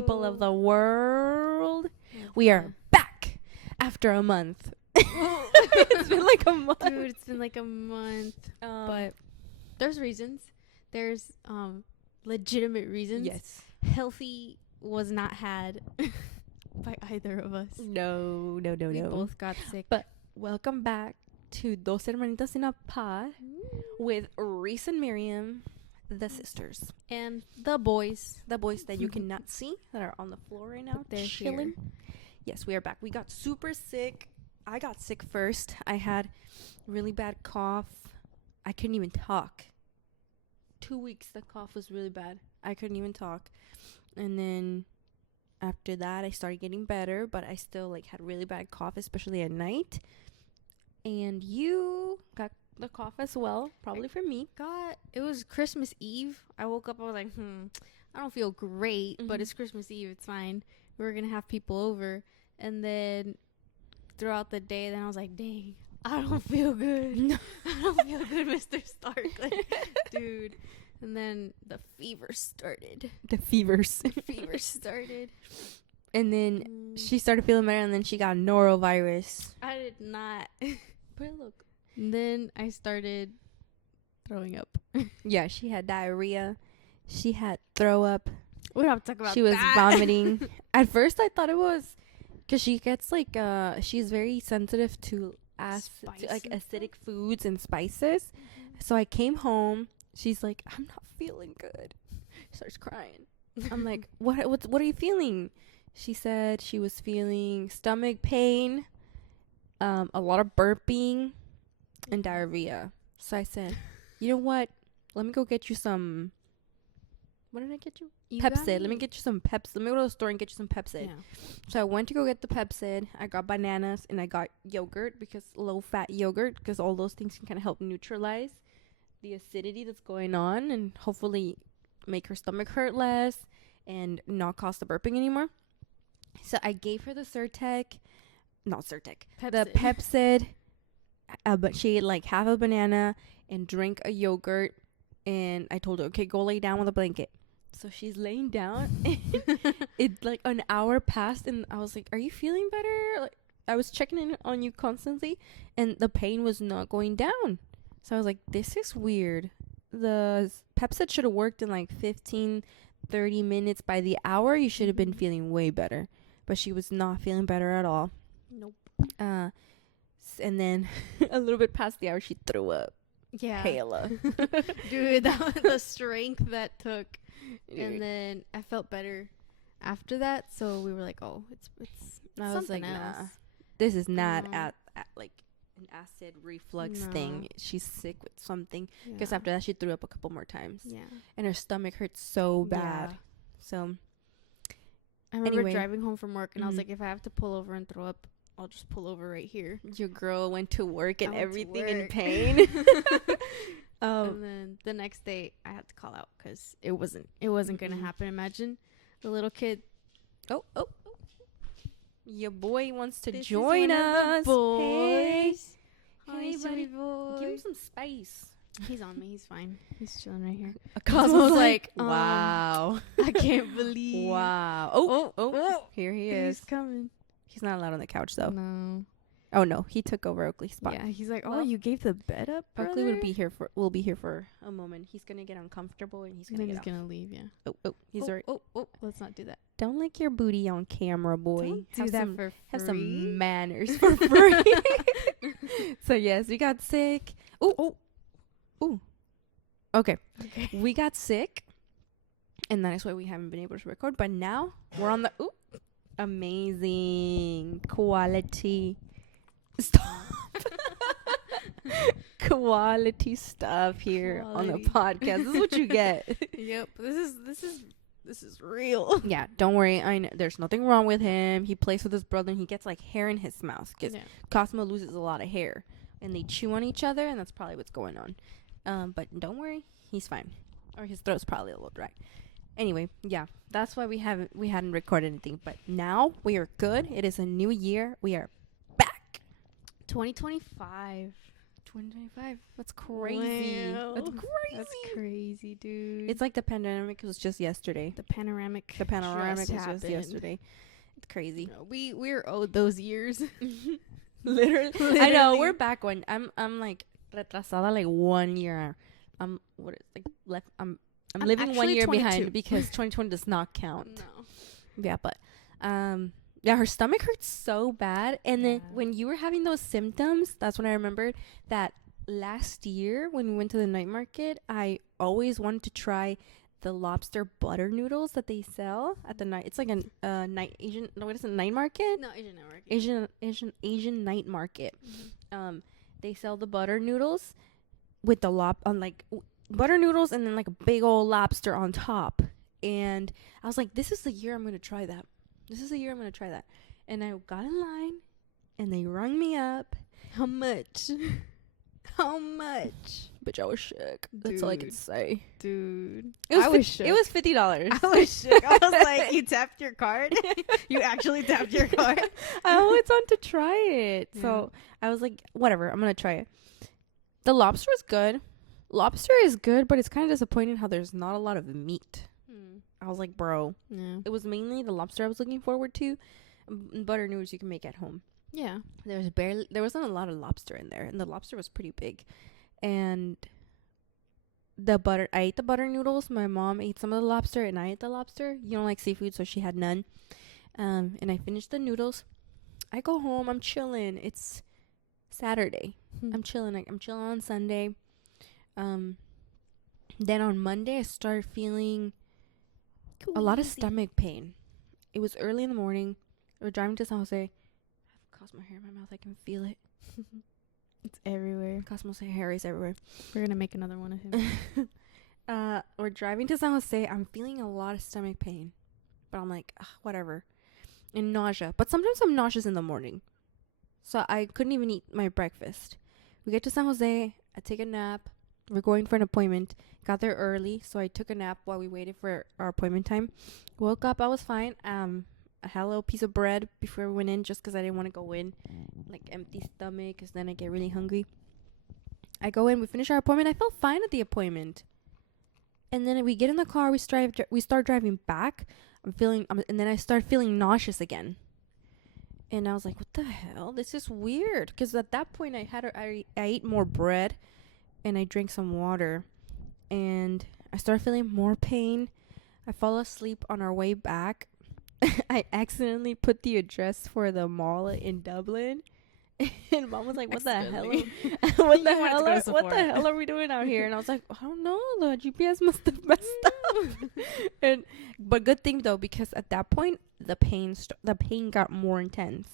people of the world. We are back after a month. It's been like a month. Dude, it's been like a month. But there's reasons. There's legitimate reasons. Yes. Healthy was not had by either of us. No. We both got sick. But welcome back to Dos Hermanitas in a Pod with Reese and Miriam, the sisters. And the boys. The boys that you cannot see that are on the floor right now. But they're chilling. here. Yes, we are back. We got super sick. I got sick first. I had really bad cough. I couldn't even talk. 2 weeks the cough was really bad. I couldn't even talk. And then after that I started getting better, but I still had really bad cough, especially at night. And you got the cough as well, probably from me. It was Christmas Eve. I woke up, I was like, I don't feel great, but it's Christmas Eve, it's fine. We were gonna have people over, and then throughout the day, then I was like, dang, I don't feel good. No. I don't feel good, Mr. Stark. Dude. And then the fever started. The fevers. And then she started feeling better, and then she got norovirus. I did not. But look. And then I started throwing up. Yeah, she had diarrhea. She had throw up. We don't have to talk about She was that. vomiting. At first, I thought it was because she gets she's very sensitive to acidic foods and spices. So I came home. She's like, I'm not feeling good. She starts crying. I'm like, what are you feeling? She said she was feeling stomach pain, a lot of burping, and diarrhea. So I said, you know what? Let me go get you some. What did I get you? Pepsid. Let me get you some Pepsid. Let me go to the store and get you some Pepsid. Yeah. So I went to go get the Pepsid. I got bananas and I got yogurt, because low-fat yogurt, because all those things can kind of help neutralize the acidity that's going on and hopefully make her stomach hurt less and not cause the burping anymore. So I gave her the the Pepsid, but she ate half a banana and drank a yogurt. And I told her, okay, go lay down with a blanket. So she's laying down. It an hour passed, and I was like, are you feeling better? I was checking in on you constantly, and the pain was not going down. So I was like, this is weird. The Pepsid should have worked in 15, 30 minutes. By the hour, you should have been feeling way better. But she was not feeling better at all. Nope. And then a little bit past the hour, she threw up. Yeah. Kayla. Dude, that was the strength that took. Dude. And then I felt better after that. So we were like, oh, it's I was like, else. nah. This is not at an acid reflux thing. She's sick with something. Because after that, she threw up a couple more times. Yeah. And her stomach hurt so bad. Yeah. So I remember driving home from work, and I was like, if I have to pull over and throw up, I'll just pull over right here. Your girl went to work and everything in pain. And then the next day I had to call out because it wasn't gonna happen. Imagine the little kid. Oh, your boy wants to join us. Boys. Hey, buddy boy. Give him some space. He's on me. He's fine. He's chilling right here. Cosmo's like, wow. I can't believe. Wow. Oh, here he is. He's coming. He's not allowed on the couch, though. No. Oh, no. He took over Oakley's spot. Yeah, he's like, you gave the bed up, brother? Oakley will be here for a moment. He's going to get uncomfortable, and he's going to leave, yeah. Oh, he's already. Oh, let's not do that. Don't lick your booty on camera, boy. Don't do that for free. Have some manners for free. So, yes, we got sick. Oh. Okay. We got sick, and that is why we haven't been able to record. But now we're on the amazing quality stuff. Quality stuff here on the podcast. This is what you get. Yep. This is real. Yeah, don't worry. I know there's nothing wrong with him. He plays with his brother, and he gets hair in his mouth because Cosmo loses a lot of hair, and they chew on each other, and that's probably what's going on. But don't worry, he's fine. Or his throat's probably a little dry. Anyway, yeah, that's why we hadn't recorded anything. But now we are good. It is a new year. We are back. 2025. 2025. That's crazy. Wow. That's crazy. That's crazy, dude. It's like the pandemic was just yesterday. the panoramic. The panoramic just was just happened. yesterday. It's crazy. We're owed those years. Literally. I know. We're back one. I'm like retrasada like 1 year. I'm living 1 year 22. behind because 2020 does not count. No. Yeah, but yeah, her stomach hurts so bad. And then Yeah. when you were having those symptoms, that's when I remembered that last year when we went to the night market, I always wanted to try the lobster butter noodles that they sell at the night. It's like a night Asian. No, what is it? Night market? No, Asian network. Asian night market. Mm-hmm. They sell the butter noodles with the butter noodles and then like a big old lobster on top. And I was like, this is the year I'm gonna try that. This is the year I'm gonna try that. And I got in line, and they rung me up. How much? How much? Bitch, I was shook. That's all I can Dude. say. Dude. It was I was shook. It was $50. I was shook. I was like, you tapped your card? You actually tapped your card? I always want to try it. Yeah. So I was like, whatever, I'm gonna try it. The lobster is good. Lobster is good, but it's kind of disappointing how there's not a lot of meat. I was like, bro, Yeah. it was mainly the lobster I was looking forward to. Butter noodles you can make at home. Yeah. There wasn't a lot of lobster in there, and the lobster was pretty big. And I ate the butter noodles. My mom ate some of the lobster, and I ate the lobster. You don't like seafood, so she had none. And I finished the noodles. I go home. I'm chilling. It's Saturday. I'm chilling. I'm chilling on Sunday. Then on Monday, I started feeling a lot of stomach pain. It was early in the morning. We're driving to San Jose. I have Cosmo hair in my mouth. I can feel it. It's everywhere. Cosmo's hair is everywhere. We're gonna make another one of him. We're driving to San Jose. I'm feeling a lot of stomach pain, but I'm like, whatever. And nausea. But sometimes I'm nauseous in the morning, so I couldn't even eat my breakfast. We get to San Jose. I take a nap. We're going for an appointment. Got there early, so I took a nap while we waited for our appointment time. Woke up. I was fine. I had a little piece of bread before we went in, just because I didn't want to go in like empty stomach, because then I get really hungry. I go in. We finish our appointment. I felt fine at the appointment. And then we get in the car. We start driving back. And then I start feeling nauseous again. And I was like, what the hell? This is weird. Because at that point, I ate more bread, and I drank some water. And I started feeling more pain. I fall asleep on our way back. I accidentally put the address for the mall in Dublin. And Mom was like, what the hell? What the hell are we doing out here? And I was like, I don't know. The GPS must have messed up. But good thing though, because at that point the pain got more intense.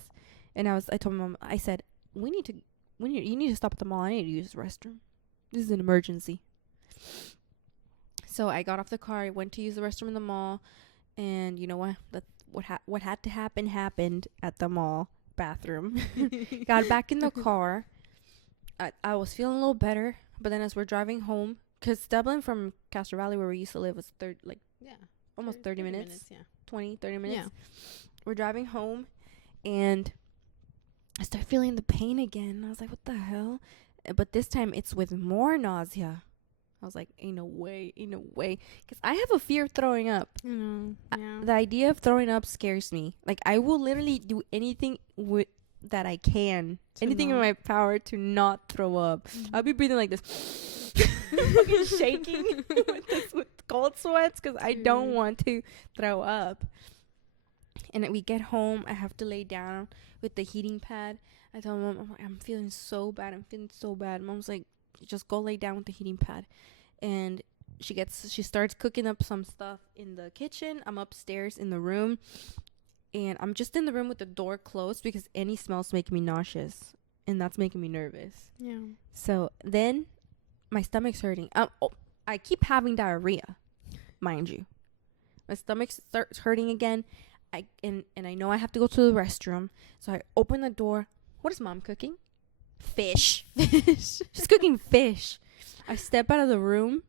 And I told Mom, I said, you need to stop at the mall. I need to use the restroom. This is an emergency. So I got off the car. I went to use the restroom in the mall. And you know what? What had to happen happened at the mall bathroom. Got back in the car. I was feeling a little better, but then as we're driving home, because Dublin from Castro Valley, where we used to live, was almost 30 minutes. 20, 30 minutes. Yeah. We're driving home, and I start feeling the pain again. I was like, what the hell? But this time it's with more nausea. I was like, ain't no way. Because I have a fear of throwing up. Yeah. The idea of throwing up scares me. Like, I will literally do anything that I can. Anything in my power to not throw up. I'll be breathing like this. Fucking shaking with cold sweats because I don't want to throw up. And we get home. I have to lay down with the heating pad. I told Mom, I'm feeling so bad. Mom's like, just go lay down with the heating pad. And she starts cooking up some stuff in the kitchen. I'm upstairs in the room, and I'm just in the room with the door closed because any smells make me nauseous, and that's making me nervous. Yeah. So then my stomach's hurting. I keep having diarrhea, mind you. My stomach starts hurting again. And I know I have to go to the restroom, so I open the door. What is Mom cooking? Fish. She's cooking fish. I step out of the room,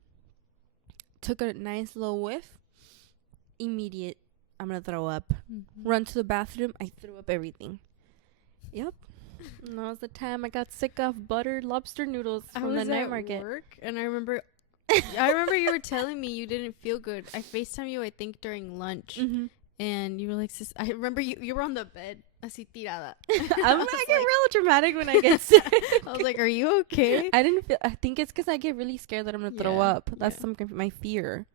took a nice little whiff. Immediate, I'm gonna throw up. Run to the bathroom. I threw up everything. Yep. And that was the time I got sick of buttered lobster noodles I from was the night at market. work, and I remember you were telling me you didn't feel good. I FaceTime you, I think, during lunch, and you were like, Sis, I remember you were on the bed, así tirada. I get real dramatic when I get sick. I was like, are you okay? I think it's because I get really scared that I'm gonna throw up. That's my fear.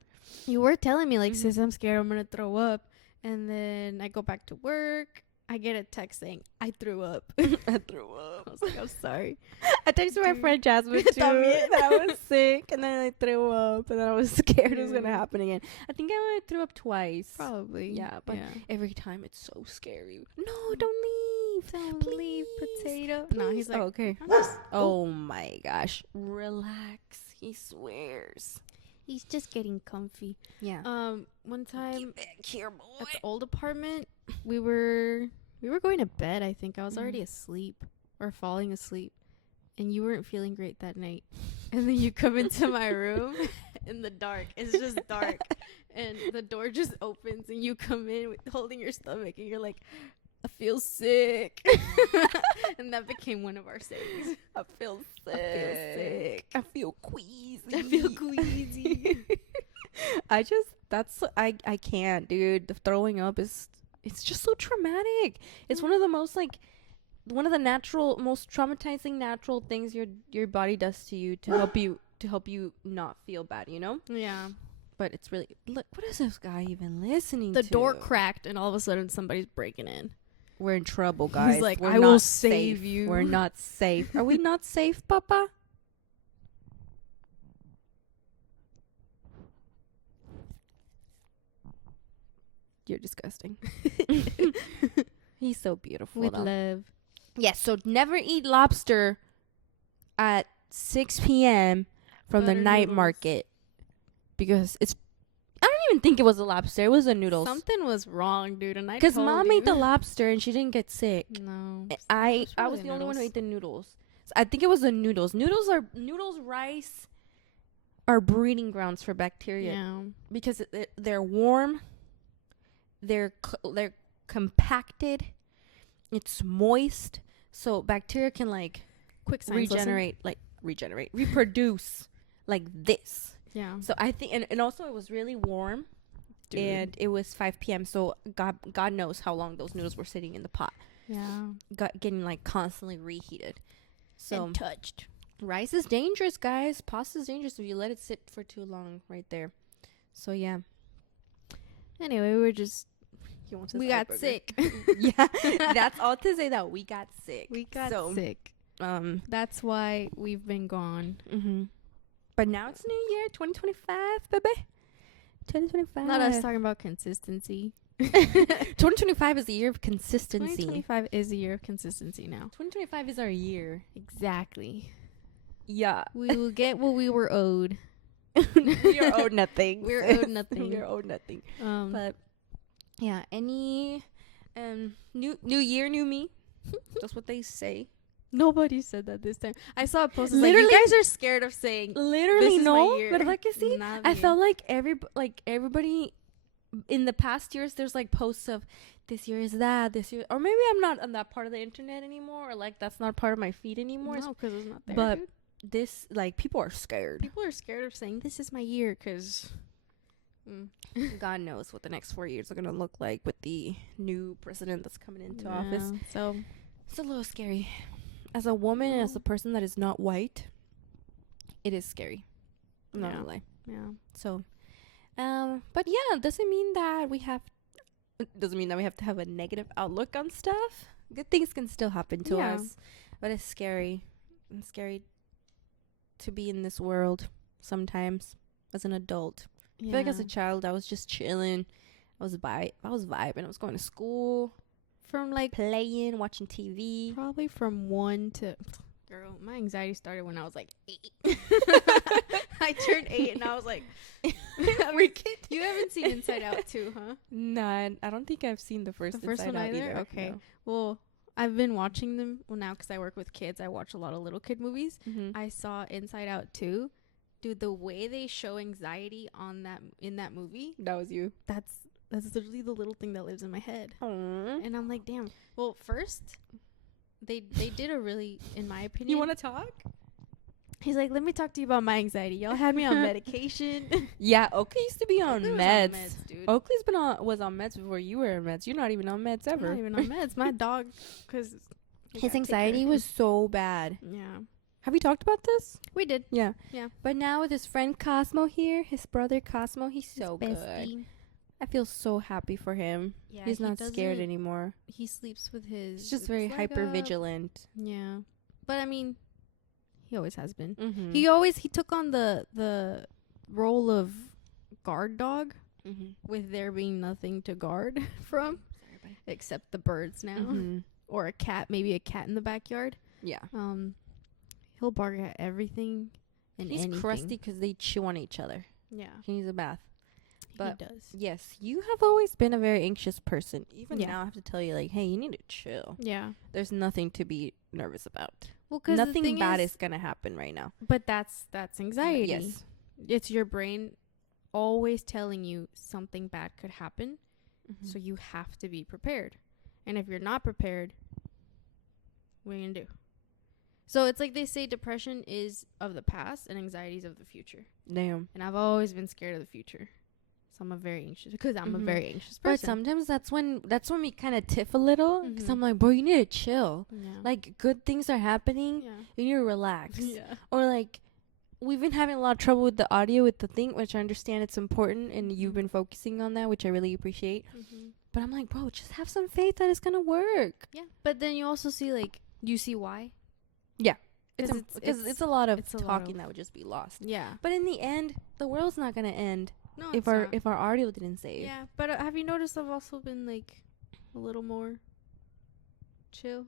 You were telling me, like, sis, I'm scared I'm gonna throw up. And then I go back to work. I get a text saying, I threw up. I threw up. I was like, I'm sorry. I texted my friend Jasmine too that I was sick, and then I threw up, and then I was scared it was gonna happen again. I think I threw up twice. Probably. Yeah, but every time it's so scary. No, don't leave. Don't leave, potato. Please. No, he's like, okay. Oh my gosh. Relax. He swears. He's just getting comfy. Yeah. One time Get back here, boy. at the old apartment, we were going to bed. I think I was already asleep or falling asleep, and you weren't feeling great that night. And then you come into my room in the dark. It's just dark, and the door just opens, and you come in holding your stomach, and you're like, I feel sick. And that became one of our sayings. I feel sick. I feel queasy. I feel queasy. I can't, dude. The throwing up it's just so traumatic. It's one of the most most traumatizing natural things your body does to you to help you not feel bad, you know? Yeah. But it's really, look, what is this guy even listening The to? door cracked, and all of a sudden somebody's breaking in. We're in trouble, guys. He's like, We're I will not save safe. you. We're not safe. Are we not safe, Papa? You're disgusting. He's so beautiful. With though. love. Yes, so never eat lobster at 6 p.m. from the Butter night noodles. market. Because I don't even think it was a lobster. It was a noodles. Something was wrong, dude. And I Because told Mom you. ate the lobster and she didn't get sick. No. I It's probably was the only one who noodles. ate the noodles. So I think it was the noodles. Rice are breeding grounds for bacteria Yeah. because they're warm. They're compacted. It's moist, so bacteria can Quick science reproduce like this. Yeah. So I think, and also it was really warm, Dude. and it was 5 p.m. So God knows how long those noodles were sitting in the pot, Yeah. getting constantly reheated. So And touched. rice is dangerous, guys. Pasta is dangerous if you let it sit for too long, right there. So yeah. Anyway, we got sick. Yeah, that's all to say that we got sick. We got sick. That's why we've been gone. Mm-hmm. But now it's New Year, 2025, baby. 2025. Not us talking about consistency. 2025 is the year of consistency. 2025 is a year of consistency now. 2025 is our year. Exactly. Yeah. We will get what we were owed. We are owed nothing. We're owed nothing. We are owed nothing. But But yeah, any new year, new me. That's what they say. nobody said that this time. I saw a post. Like, Literally- you guys are scared of saying Literally, this is my no. year. But que sí. I felt like everybody in the past years, there's posts of this year is that, this year, or maybe I'm not on that part of the internet anymore, or that's not part of my feed anymore. No, because it's not there. But dude. this people are scared. People are scared of saying this is my year because God knows what the next 4 years are gonna look like with the new president that's coming into office. So It's a little scary. As a woman, as a person that is not white, it is scary. I'm not gonna lie. yeah. So, but yeah, doesn't mean that we have to have a negative outlook on stuff. Good things can still happen to us, but it's scary. It's scary to be in this world sometimes as an adult. I feel like as a child, I was just chilling. I was vibing. I was going to school, From playing, watching TV. probably from 1 to girl, my anxiety started when I was 8. I turned 8 and I was like, you haven't seen Inside Out 2, huh? Nah, I don't think I've seen the first First Inside one Out either? either. Okay. No. Well, I've been watching them. Well, now because I work with kids, I watch a lot of little kid movies. Mm-hmm. I saw Inside Out 2. Dude, the way they show anxiety in that movie, That was you. that's literally the little thing that lives in my head. Aww. And I'm like, damn. Well, first, they did a really, in my opinion. You want to talk? He's like, let me talk to you about my anxiety. Y'all had me on medication. Yeah, Oakley used to be on Oakley was meds. dude. Oakley's was on meds before you were on meds. You're not even on meds I'm ever. not even on meds. My dog, because His anxiety was so bad. Yeah. Have we talked about this? We did. Yeah. Yeah. But now with his friend Cosmo here, his brother Cosmo, he's so good. I feel so happy for him. Yeah, he's not scared anymore. He sleeps with his. He's just very hyper vigilant. Yeah, but I mean, he always has been. Mm-hmm. He took on the role of guard dog, with there being nothing to guard from, except the birds now, or a cat, maybe a cat in the backyard. Yeah. He'll bark at everything and he's anything. crusty because they chew on each other. Yeah, he needs a bath. But he does. Yes, you have always been a very anxious person. Even now, I have to tell you, like, hey, you need to chill. Yeah. There's nothing to be nervous about. Well, because nothing bad is gonna happen right now. But that's anxiety. Yes. It's your brain always telling you something bad could happen, so you have to be prepared. And if you're not prepared, what are you gonna do? So it's like they say depression is of the past and anxiety is of the future. Damn. And I've always been scared of the future. So I'm a very anxious person. But sometimes that's when we kind of tiff a little. Because I'm like, bro, you need to chill. Yeah. Like, good things are happening. Yeah. You need to relax. Yeah. Or like, we've been having a lot of trouble with the audio with the thing, which I understand it's important. And you've been focusing on that, which I really appreciate. But I'm like, bro, just have some faith that it's going to work. Yeah. But then you also see, like, do you see why? Yeah. Because it's a lot of talking that would just be lost. Yeah. But in the end, the world's not going to end. No, if our audio didn't save. Yeah, but have you noticed I've also been like a little more chill?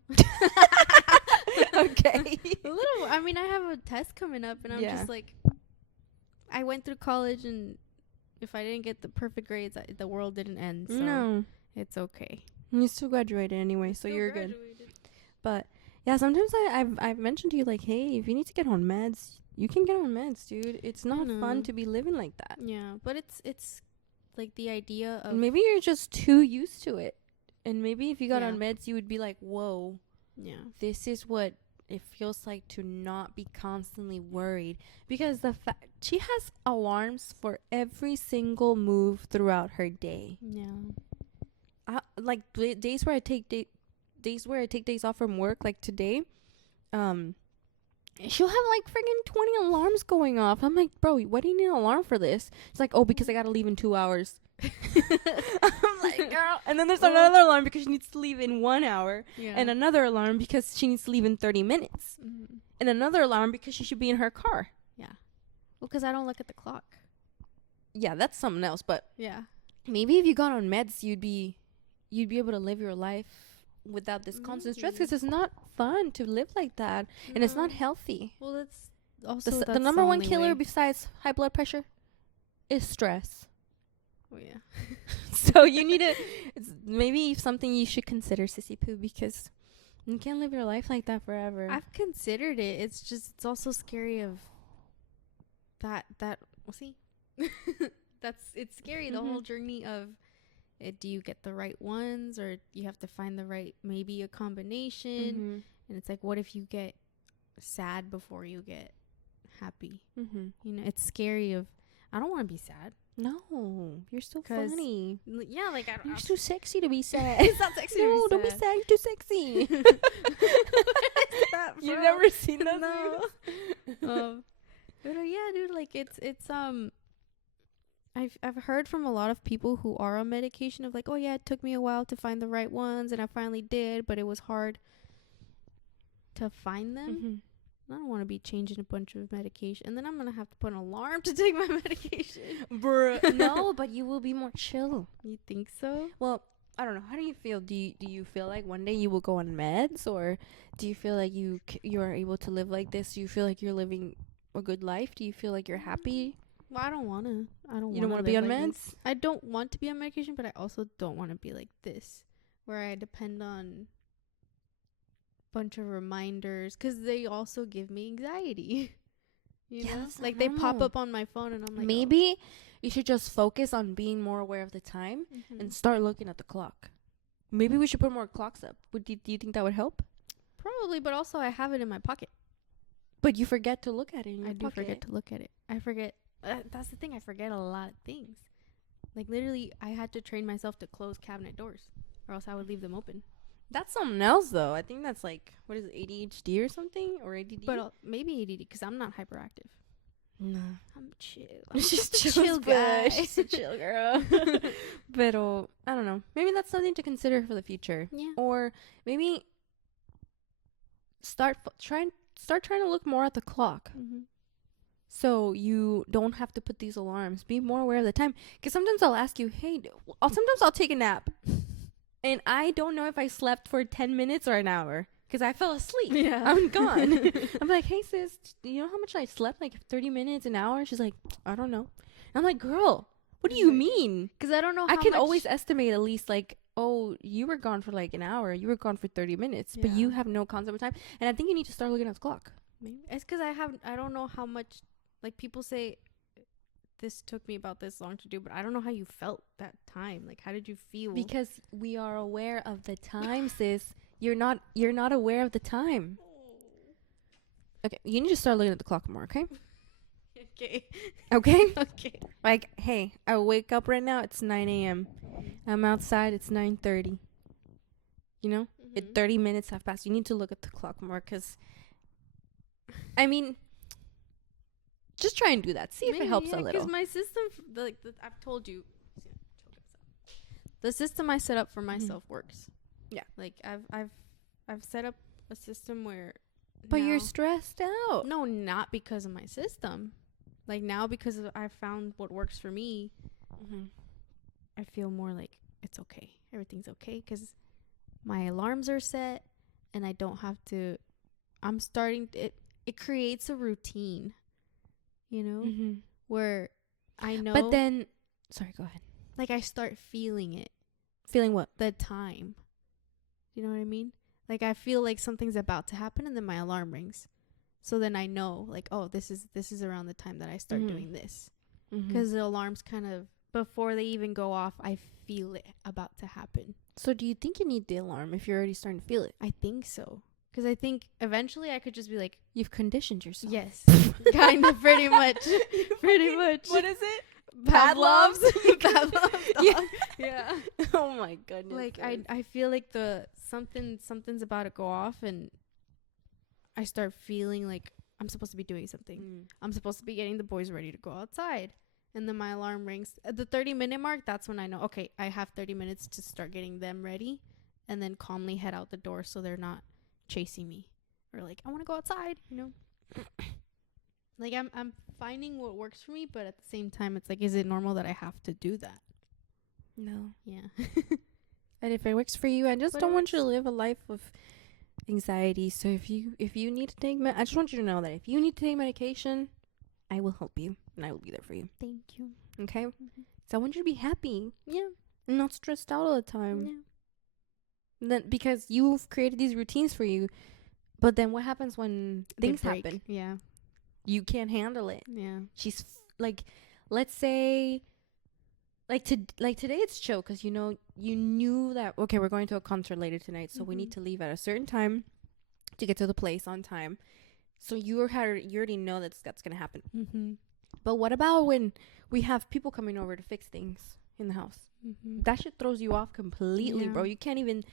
Okay. A little. I mean, I have a test coming up, and I'm just like, I went through college, and if I didn't get the perfect grades, the world didn't end. So no, it's okay. You still graduated anyway, so you're good. But yeah, sometimes I've mentioned to you like, hey, if you need to get on meds, you can get on meds, dude. It's not fun to be living like that. Yeah, but it's like the idea of maybe you're just too used to it, and maybe if you got on meds, you would be like, whoa, this is what it feels like to not be constantly worried. Because the fact she has alarms for every single move throughout her day. Yeah, like days where I take days off from work, like today, she'll have like friggin' 20 alarms going off. I'm like, bro, what do you need an alarm for this? It's like, oh, because I gotta leave in 2 hours. I'm like, girl. And then there's another alarm because she needs to leave in 1 hour. And another alarm because she needs to leave in 30 minutes. And another alarm because she should be in her car. Yeah. Well, because I don't look at the clock. Yeah, that's something else. But yeah, maybe if you got on meds, you'd be able to live your life without this constant stress, because it's not fun to live like that, and it's not healthy. Well, that's also the number one killer besides high blood pressure is stress. Oh yeah. So you need to, it's maybe something you should consider, Sissy Poo, because you can't live your life like that forever. I've considered it. It's also scary of that we'll see. It's scary, the whole journey of do you get the right ones, or you have to find the right, maybe a combination. And it's like, what if you get sad before you get happy? You know, it's scary of, I don't want to be sad. No, you're so funny. Yeah, like you're too sexy to be sad. It's not sexy. No, don't be sad. You're too sexy. You've never seen that? No. But yeah, dude, like it's I've heard from a lot of people who are on medication of like, oh yeah, it took me a while to find the right ones, and I finally did, but it was hard to find them. I don't want to be changing a bunch of medication, and then I'm gonna have to put an alarm to take my medication. Bruh. No, but you will be more chill. You think so? Well, I don't know. How do you feel? Do you feel like one day you will go on meds, or do you feel like you are able to live like this? Do you feel like you're living a good life? Do you feel like you're happy? Well, I don't want to. You don't want to be on meds? This. I don't want to be on medication, but I also don't want to be like this, where I depend on bunch of reminders, because they also give me anxiety. You know, like they pop up on my phone, and I'm like, maybe you should just focus on being more aware of the time and start looking at the clock. Maybe we should put more clocks up. Do you think that would help? Probably, but also I have it in my pocket. But you forget to look at it in your I do pocket. forget to look at it. I forget. That's the thing. I forget a lot of things. Like, literally, I had to train myself to close cabinet doors, or else I would leave them open. That's something else, though. I think that's like, what is it, ADHD or something? Or ADD? But maybe ADD, because I'm not hyperactive. No. I'm chill. I'm She's just a chill guy. She's a chill girl. But I don't know. Maybe that's something to consider for the future. Yeah. Or maybe start trying to look more at the clock. Mm-hmm. So you don't have to put these alarms. Be more aware of the time. Because sometimes I'll ask you, hey, sometimes I'll take a nap. And I don't know if I slept for 10 minutes or an hour. Because I fell asleep. Yeah. I'm gone. I'm like, hey, sis, do you know how much I slept? Like 30 minutes, an hour? She's like, I don't know. And I'm like, girl, what do you mean? Because I don't know how I can much always estimate at least like, oh, you were gone for like an hour. You were gone for 30 minutes. But Yeah. you have no concept of time. And I think you need to start looking at the clock. Maybe. It's because I don't know how much, like, people say this took me about this long to do, but I don't know how you felt that time. Like, how did you feel? Because we are aware of the time, sis. You're not aware of the time. Okay, you need to start looking at the clock more, okay? Okay. Okay? Okay. Like, hey, I wake up right now, it's 9 a.m. I'm outside, it's 9:30. You know? Mm-hmm. 30 minutes have passed. You need to look at the clock more, because, I mean, just try and do that. See if it helps a little. Because my system, I've told you, the system I set up for myself works. Yeah. Like, I've set up a system where. But you're now- stressed out. No, not because of my system. Like, now because I found what works for me, Mm-hmm. I feel more like it's okay. Everything's okay because my alarms are set and I don't have to. I'm starting. It creates a routine, you know, Mm-hmm. where I know. But then, sorry, go ahead. like, I start feeling it, Feeling what? the time. You know what I mean? Like, I feel like something's about to happen and then my alarm rings. So then I know, like, oh, this is around the time that I start doing this. Because the alarms kind of, before they even go off, I feel it about to happen. So do you think you need the alarm if you're already starting to feel it? I think so. Because I think eventually I could just be like, You've conditioned yourself. yes. Kind of, pretty much. Pretty much. What is it? Pavlov's? Pavlov's dog. Yeah. Yeah. Oh my goodness. Like, I feel like something's about to go off and I start feeling like I'm supposed to be doing something. I'm supposed to be getting the boys ready to go outside. And then my alarm rings. At the 30-minute mark, that's when I know, okay, I have 30 minutes to start getting them ready and then calmly head out the door so they're not chasing me. Or like, I want to go outside, you know? Like, I'm finding what works for me, but at the same time, it's like, is it normal that I have to do that? No. Yeah. And if it works for you, I just But don't it want you to live a life of anxiety. So if you need to take I just want you to know that if you need to take medication, I will help you and I will be there for you. Thank you. Okay? So I want you to be happy Yeah. and not stressed out all the time. Yeah. Then because you've created these routines for you, but then what happens when things happen? Yeah. You can't handle it. Yeah. She's like, let's say, like today it's chill because you knew that okay, we're going to a concert later tonight, so we need to leave at a certain time to get to the place on time. So you already know that's gonna happen. Mm-hmm. But what about when we have people coming over to fix things in the house? Mm-hmm. That shit throws you off completely, Yeah. bro. You can't even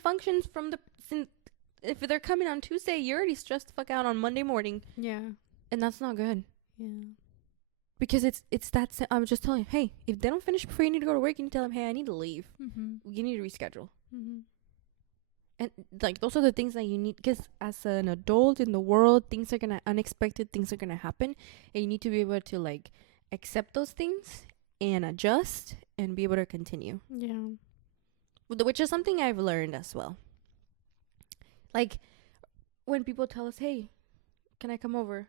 function if they're coming on Tuesday, you're already stressed the fuck out on Monday morning, Yeah. and that's not good. Yeah. Because it's that I'm just telling you, hey, if they don't finish before you need to go to work, you need to tell them, hey, I need to leave. Mm-hmm. You need to reschedule. Mm-hmm. And like those are the things that you need, because as an adult in the world, unexpected things are gonna happen, and you need to be able to like accept those things and adjust and be able to continue. Yeah. Which is something I've learned as well. Like when people tell us, hey, can I come over?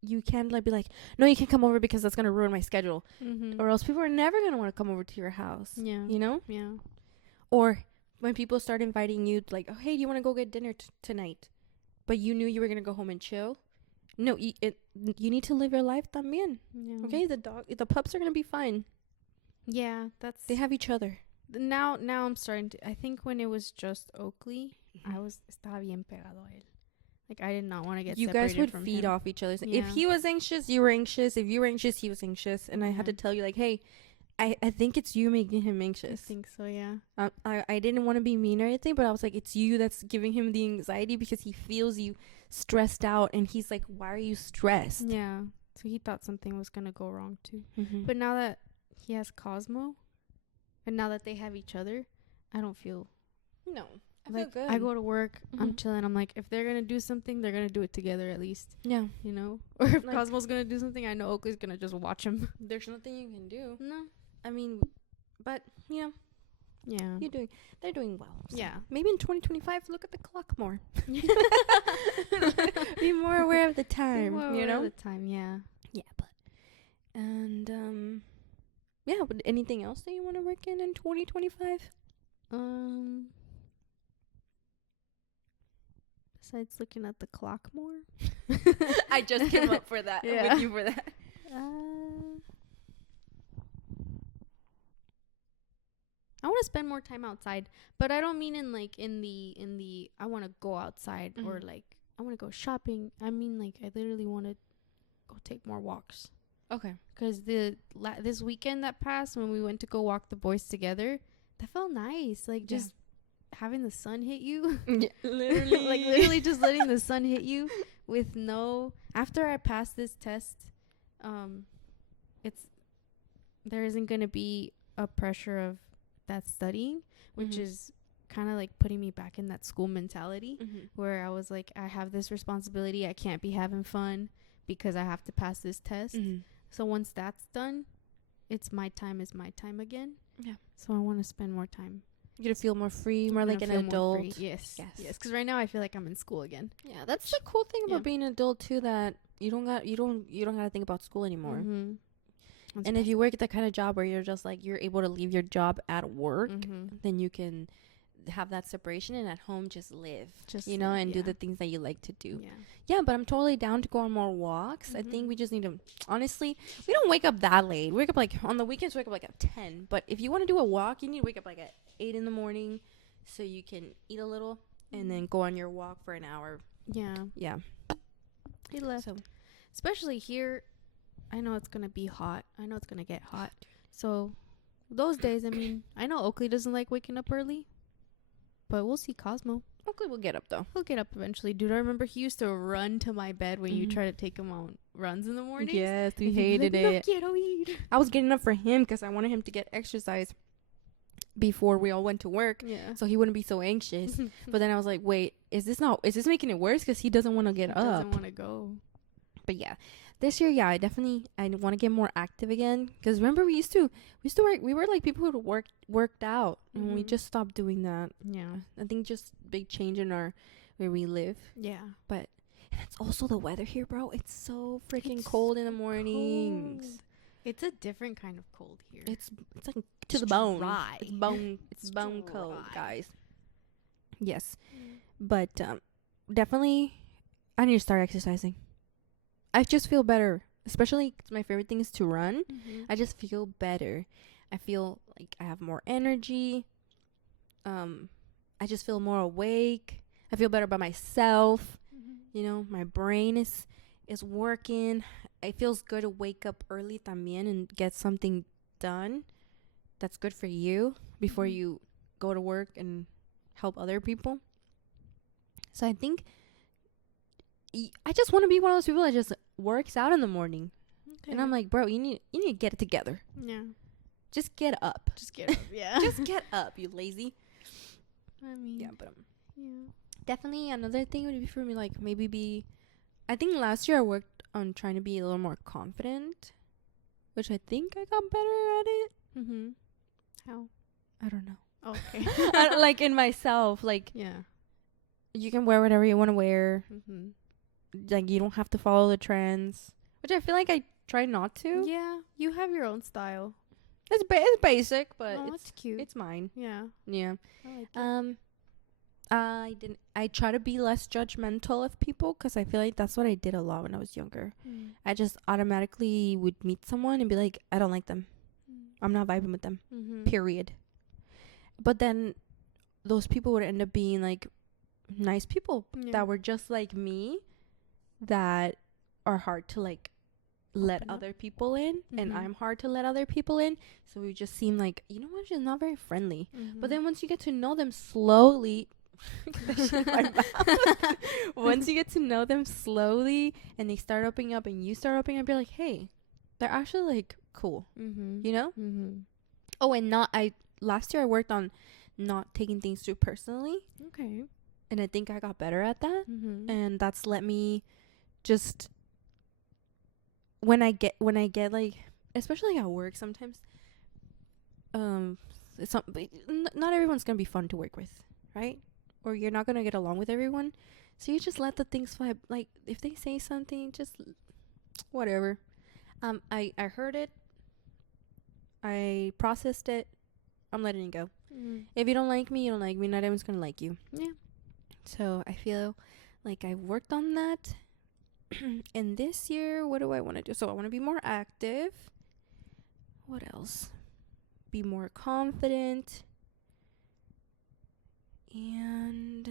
You can't like be like, no, you can't come over because that's gonna ruin my schedule, Mm-hmm. or else people are never gonna want to come over to your house. Yeah. You know? Yeah. Or when people start inviting you, like, oh, hey, do you want to go get dinner tonight? But you knew you were gonna go home and chill. No, you need to live your life también. Yeah. Okay, the pups are gonna be fine. Yeah, They have each other. now I'm starting to. I think when it was just Oakley, I estaba bien pegado a él. Like, I did not want to get You separated guys would from feed him. off each other. Yeah. If he was anxious, you were anxious. If you were anxious, he was anxious. And I had to tell you, like, hey, I think it's you making him I anxious. think so, yeah. I didn't want to be mean or anything, but I was like, it's you that's giving him the anxiety because he feels you stressed out. And he's like, why are you stressed? Yeah. So he thought something was going to go wrong, too. Mm-hmm. But now that he has Cosmo, and now that they have each other, I don't feel... No. I like, feel good. I go to work, I'm Mhm. chilling. I'm like, if they're going to do something, they're going to do it together at least. Yeah. You know? Or if Like- Cosmo's going to do something, I know Oakley's going to just watch him. There's nothing you can do. No. I mean, but, you know, Yeah. they're doing well. So Yeah. maybe in 2025, look at the clock more. Be more aware of the time, you know? the time, yeah. Yeah, but yeah, but anything else that you want to work in 2025? Besides looking at the clock more. I just came up for that. Yeah. With you for that. I want to spend more time outside, but I don't mean in the I want to go outside or Mhm. like I want to go shopping. I mean like I literally want to go take more walks. Okay. Cuz this weekend that passed when we went to go walk the boys together, that felt nice. Like Yeah. just having the sun hit you. Yeah, literally. Like literally just letting the sun hit you with no after I pass this test, there isn't going to be a pressure of that studying, which Mhm. is kind of like putting me back in that school mentality Mm-hmm. where I was like, I have this responsibility. I can't be having fun because I have to pass this test. Mm-hmm. So once that's done, it's my time is my time again. Yeah. So I want to spend more time. You're gonna feel more free, more I'm like gonna an feel more adult. free. Yes. Yes. Yes. Because right now I feel like I'm in school again. Yeah, that's the cool thing about Yeah. being an adult too. That you don't got to think about school anymore. Mm-hmm. And if you work at the kind of job where you're just like you're able to leave your job at work, then you can have that separation and at home just live, and do the things that you like to do. Yeah, but I'm totally down to go on more walks. I think we just need to, honestly, we don't wake up that late. We wake up like on the weekends, we wake up like at 10. But if you want to do a walk, you need to wake up like at 8 in the morning so you can eat a little and then go on your walk for an hour. Yeah. Yeah. He left. So Especially here, I know it's going to be hot. I know it's going to get hot. So those days, I mean, I know Oakley doesn't like waking up early, but we'll see Cosmo. hopefully we'll get up though. He'll get up eventually. Dude, I remember he used to run to my bed when you Mhm. try to take him on runs in the morning. Yes, we And he'd be hated like, it. "No quiero ir." I was getting up for him because I wanted him to get exercise before we all went to work, Yeah. so he wouldn't be so anxious. But then I was like, wait, is this making it worse? Because he doesn't want to get up. Doesn't want to go. But yeah, this year, I want to get more active again. Because remember, we used to work. We were like people who worked out, and we Mhm. just stopped doing that. Yeah. I think just big change in where we live. Yeah. But and it's also the weather here, bro. It's so freaking It's cold in the so mornings. cold. It's a different kind of cold here. It's like to the bone. dry. It's bone. It's It's bone cold, dry. guys. Yes, but definitely, I need to start exercising. I just feel better, especially 'cause my favorite thing is to run. I just feel better. I feel like I have more energy. I just feel more awake. I feel better about myself. My brain is working. It feels good to wake up early también and get something done that's good for you before Mhm. you go to work and help other people. So I think I just want to be one of those people that just works out in the morning. And I'm like, bro, you need to get it together. yeah. Just get up. Just get up. Yeah. Just get up, you lazy. I mean. Yeah, but Yeah. definitely another thing would be for me, like maybe I think last year I worked on trying to be a little more confident, which I think I got better at it. How? I don't know. Okay. Like in myself, like Yeah. you can wear whatever you want to wear. Mm-hmm. Like you don't have to follow the trends, which I feel like I try not to. Yeah. You have your own style. It's basic, but Oh, it's it's cute. it's mine. Yeah. Yeah. I like it. I try to be less judgmental of people because I feel like that's what I did a lot when I was younger. I just automatically would meet someone and be like, I don't like them. I'm not vibing with them. Mm-hmm. Period. But then those people would end up being like nice people that were just like me, that are hard to like let other people in, and I'm hard to let other people in. So we just seem like, you know what, she's not very friendly. But then once you get to know them slowly, once you get to know them slowly, and they start opening up, and you start opening up, you're like, hey, they're actually like cool, you know. Oh, and last year I worked on not taking things too personally. Okay. And I think I got better at that. And that's let me just, when I get like, especially at work sometimes, not everyone's gonna be fun to work with, right? Or you're not gonna get along with everyone. So you just let the things fly. Like, if they say something, just whatever. I heard it. I processed it. I'm letting it go. If you don't like me, you don't like me. Not everyone's gonna like you. Yeah. So I feel like I've worked on that. And this year, what do I want to do? So I want to be more active. What else? Be more confident. And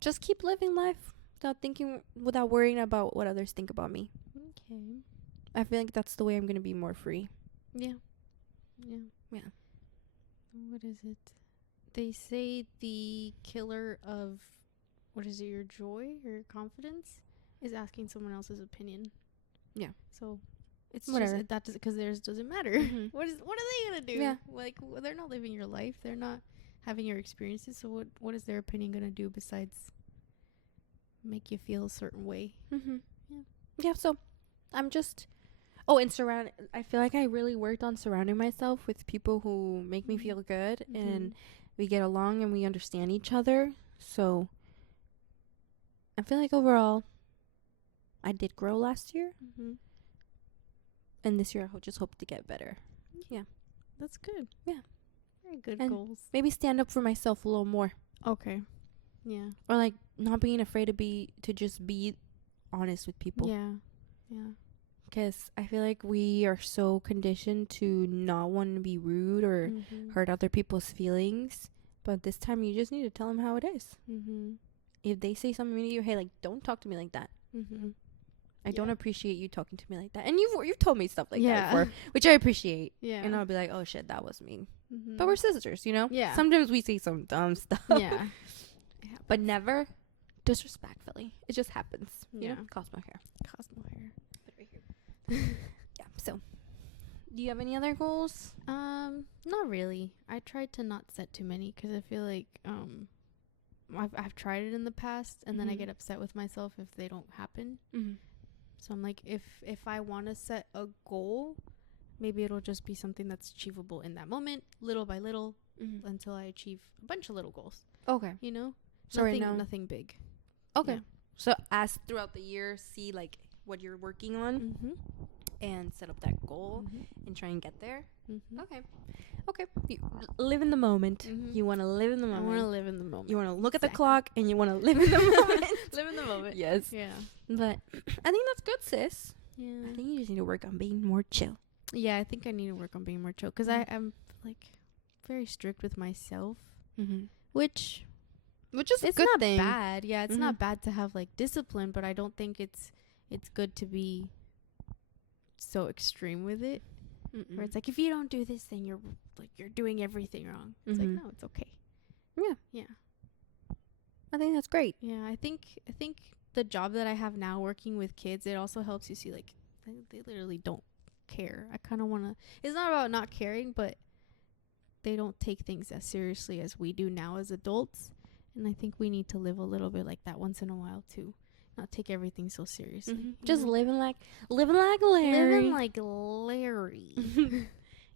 just keep living life without worrying about what others think about me. Okay. I feel like that's the way I'm going to be more free. Yeah. What is it? They say the killer of, what is it, your joy or your confidence is asking someone else's opinion. Yeah. So it's whatever. Just that because theirs doesn't matter. What are they gonna do? Yeah. Like, they're not living your life. They're not having your experiences. So what is their opinion gonna do besides make you feel a certain way? Yeah. So I'm just. Oh, and I feel like I really worked on surrounding myself with people who make me feel good, and we get along and we understand each other. So I feel like overall I did grow last year. And this year I just hope to get better. Yeah. That's good. Yeah. Very good and goals. Maybe stand up for myself a little more. Okay. Yeah. Or like not being afraid to just be honest with people. Yeah. Because I feel like we are so conditioned to not want to be rude or hurt other people's feelings. But this time you just need to tell them how it is. If they say something to you, hey, like, don't talk to me like that. I don't appreciate you talking to me like that. And you've told me stuff like that before, which I appreciate. Yeah. And I'll be like, oh, shit, that was mean. But we're sisters, you know? Yeah. Sometimes we say some dumb stuff. Yeah. But never disrespectfully. It just happens. You know? Cosmo hair. Yeah. So, do you have any other goals? Not really. I tried to not set too many because I feel like I've tried it in the past, and then I get upset with myself if they don't happen. So I'm like, if I want to set a goal, maybe it'll just be something that's achievable in that moment, little by little, until I achieve a bunch of little goals. Okay. You know? So nothing big. Okay. Yeah. So as throughout the year, see like what you're working on and set up that goal and try and get there. Okay. You live in the moment. You want to live in the moment. I want to live in the moment. You want to look at the clock and you want to live in the moment. Live in the moment. Yes. Yeah. But I think that's good, sis. Yeah. I think you just need to work on being more chill. Yeah, I think I need to work on being more chill because I'm like very strict with myself, which is a good thing. It's not bad. Yeah, it's not bad to have like discipline, but I don't think it's good to be so extreme with it. Where it's like, if you don't do this, then you're doing everything wrong. It's like, no, it's okay. Yeah. I think that's great. Yeah, I think the job that I have now, working with kids, it also helps you see like they literally don't care. I kind of want to. It's not about not caring, but they don't take things as seriously as we do now as adults, and I think we need to live a little bit like that once in a while too. Not take everything so seriously. Just living like Larry. Living like Larry.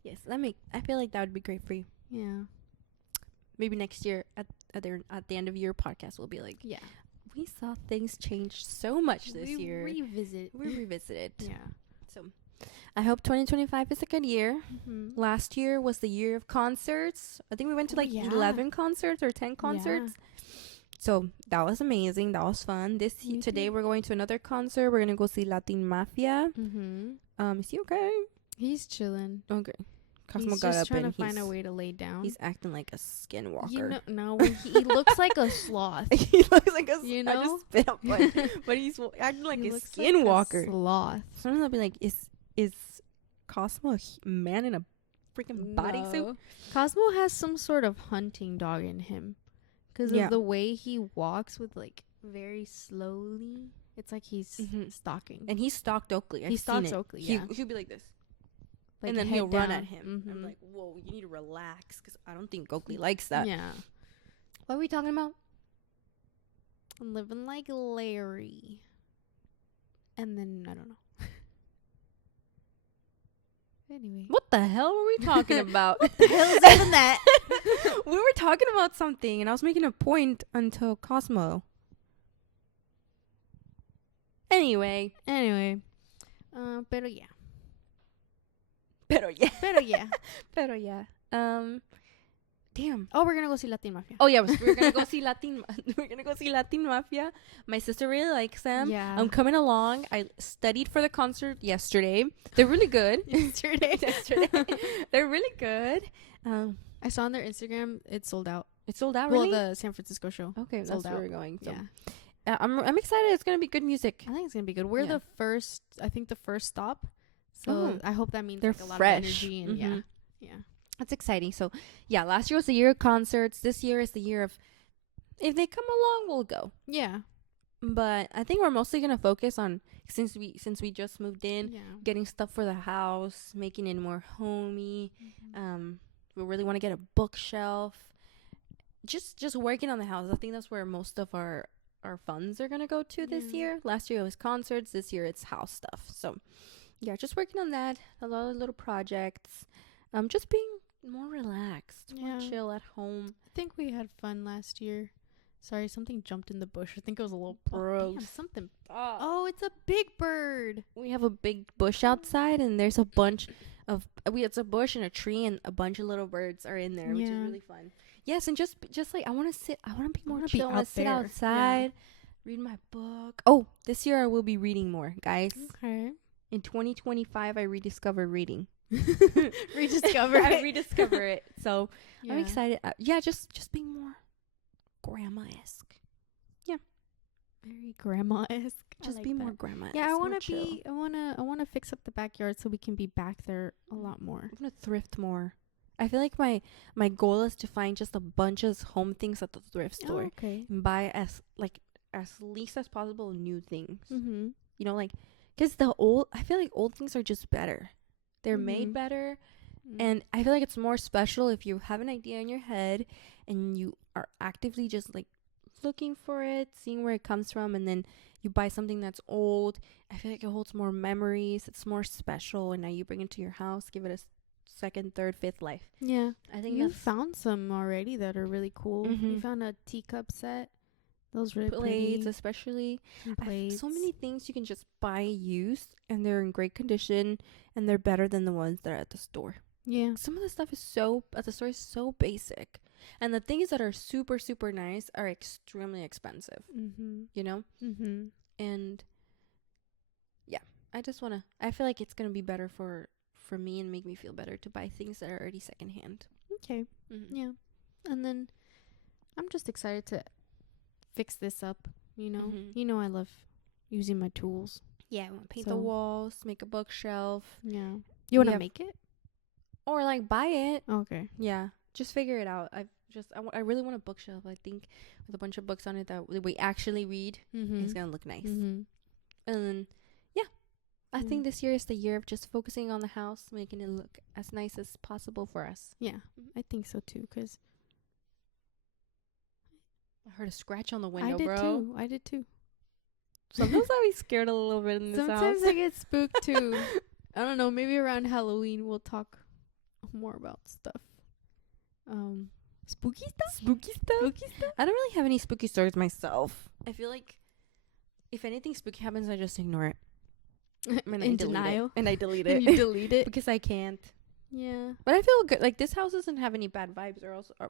Yes, I feel like that would be great for you. Yeah. Maybe next year at the end of your podcast, we'll be like, yeah, we saw things change so much this year. We revisited. Yeah. So, I hope 2025 is a good year. Last year was the year of concerts. I think we went to 11 concerts or 10 concerts. Yeah. So that was amazing. That was fun. Today we're going to another concert. We're gonna go see Latin Mafia. Is he okay? He's chilling. Okay. Cosmo He's got just up trying to and find a way to lay down. he's acting like a skinwalker. You know, no, he looks like a sloth. He looks like a. You I know? just spit up one, but he's acting like He a looks skinwalker. like a sloth. Sometimes I'll be like, is Cosmo a man in a freaking bodysuit? No. Cosmo has some sort of hunting dog in him, because Yeah. of the way he walks with like very slowly. It's like he's stalking. And he stalked Oakley. He stalks Oakley. Yeah, He'll be like this. like And then head he'll run down. at him. I'm Mhm. like, whoa, you need to relax, because I don't think Oakley likes that. Yeah, What are we talking about? I'm living like Larry. And then I don't know. Anyway, What the hell were we talking about? what the hell is even that? We were talking about something, and I was making a point until Cosmo. Anyway. Pero yeah. Pero yeah. Pero yeah. Pero yeah. Damn. Oh, we're gonna go see Latin Mafia. Oh yeah, we're gonna go see We're gonna go see Latin Mafia. My sister really likes them. Yeah. I'm coming along. I studied for the concert yesterday. They're really good. Yesterday. They're really good. I saw on their Instagram it's sold out. It's sold out. Really? Well, the San Francisco show. Okay, that's sold where out. we're going. So. Yeah. I'm excited. It's gonna be good music. I think it's gonna be good. We're Yeah. I think the first stop. So Oh. I hope that means They're like a lot fresh. of energy and Mhm. yeah. That's exciting. So, yeah, last year was the year of concerts. This year is the year of, if they come along, we'll go. Yeah. But I think we're mostly gonna focus on, since we just moved in, Yeah. getting stuff for the house, making it more homey. Mm-hmm. We really want to get a bookshelf. Just working on the house. I think that's where most of our funds are gonna go to this Yeah. year. Last year it was concerts. This year it's house stuff. So, yeah, just working on that. A lot of little projects. Just being more relaxed, more Yeah. chill at home. I think we had fun last year. Sorry, something jumped in the bush. I think it was a little Gross. Damn, something. Oh, it's a big bird. We have a big bush outside, and there's a bunch of it's a bush and a tree, and a bunch of little birds are in there, which is Yeah. really fun. Yes, and just like I want to be more wanna be chill. I want out to sit there. outside, read my book. Oh, this year I will be reading more, guys. Okay. In 2025, I rediscovered reading. Rediscover I it. rediscover it. So Yeah. I'm excited. Just being more grandma-esque. Very grandma-esque. Just be more grandma-esque. Yeah, I more want to chill. be. I want to fix up the backyard so we can be back there a lot more. I'm gonna thrift more. I feel like my goal is to find just a bunch of home things at the thrift store okay. and buy as least as possible new things. Mhm. You know, like, because I feel like old things are just better. They're made Mhm. better, and I feel like it's more special if you have an idea in your head and you are actively just like looking for it, seeing where it comes from, and then you buy something that's old. I feel like it holds more memories. It's more special, and now you bring it to your house, give it a second, third, fifth life. Yeah. I think You that's found some already that are really cool. You Mhm. found a teacup set. Those really plates, pretty. especially. Some I have plates. so many things you can just buy used, and they're in great condition, and they're better than the ones that are at the store. Yeah. Some of the stuff at the store is so basic, and the things that are super, super nice are extremely expensive. Mhm. You know, Mhm. and yeah, I feel like it's gonna be better for me and make me feel better to buy things that are already secondhand. Okay. Mm-hmm. Yeah. And then I'm just excited to fix this up. You know. Mhm. You know I love using my tools. Yeah, I want to paint the So- walls, make a bookshelf, Yeah. You want We to have- make it? or like buy it. Okay. Yeah, just figure it out. I really want a bookshelf. I think with a bunch of books on it that we actually read, Mhm. it's gonna look nice. Mhm. And then, yeah, I Mm. think this year is the year of just focusing on the house, making it look as nice as possible for us. Yeah. I think so too. 'Cause I heard a scratch on the window, I did bro. too. I did too. Sometimes I be scared a little bit in this Sometimes house. I get spooked too. I don't know. Maybe around Halloween we'll talk more about stuff. Spooky stuff. Spooky stuff. Spooky stuff. I don't really have any spooky stories myself. I feel like if anything spooky happens, I just ignore it. And I In delete it. denial. And I delete And it you delete it. because I can't. Yeah. But I feel good. Like, this house doesn't have any bad vibes,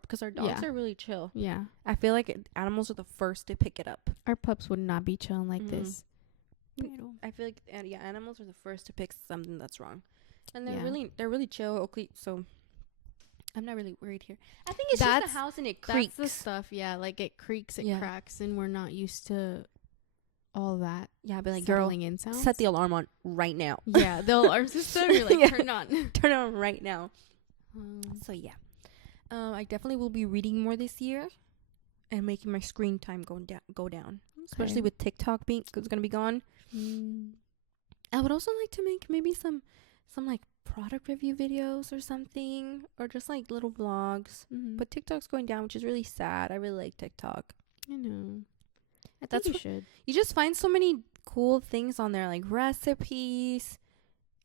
because our dogs Yeah. are really chill. Yeah. I feel like animals are the first to pick it up. Our pups would not be chilling like Mhm. this. I feel like animals are the first to pick something that's wrong. And they're really chill. Okay, so I'm not really worried here. I think it's That's just the house and it creaks. That's the stuff, yeah. Like it creaks, it cracks, and we're not used to all that. Yeah, I'd be like, girl, in sounds. set the alarm on right now. Yeah, the alarm system. You're like, turn on. Turn it on right now. So yeah, I definitely will be reading more this year, and making my screen time go down. Okay. Especially with TikTok being it's gonna be gone. I would also like to make maybe some like product review videos or something, or just like little vlogs. But TikTok's going down, which is really sad. I really like TikTok. I know. I think you should. You just find so many cool things on there, like recipes.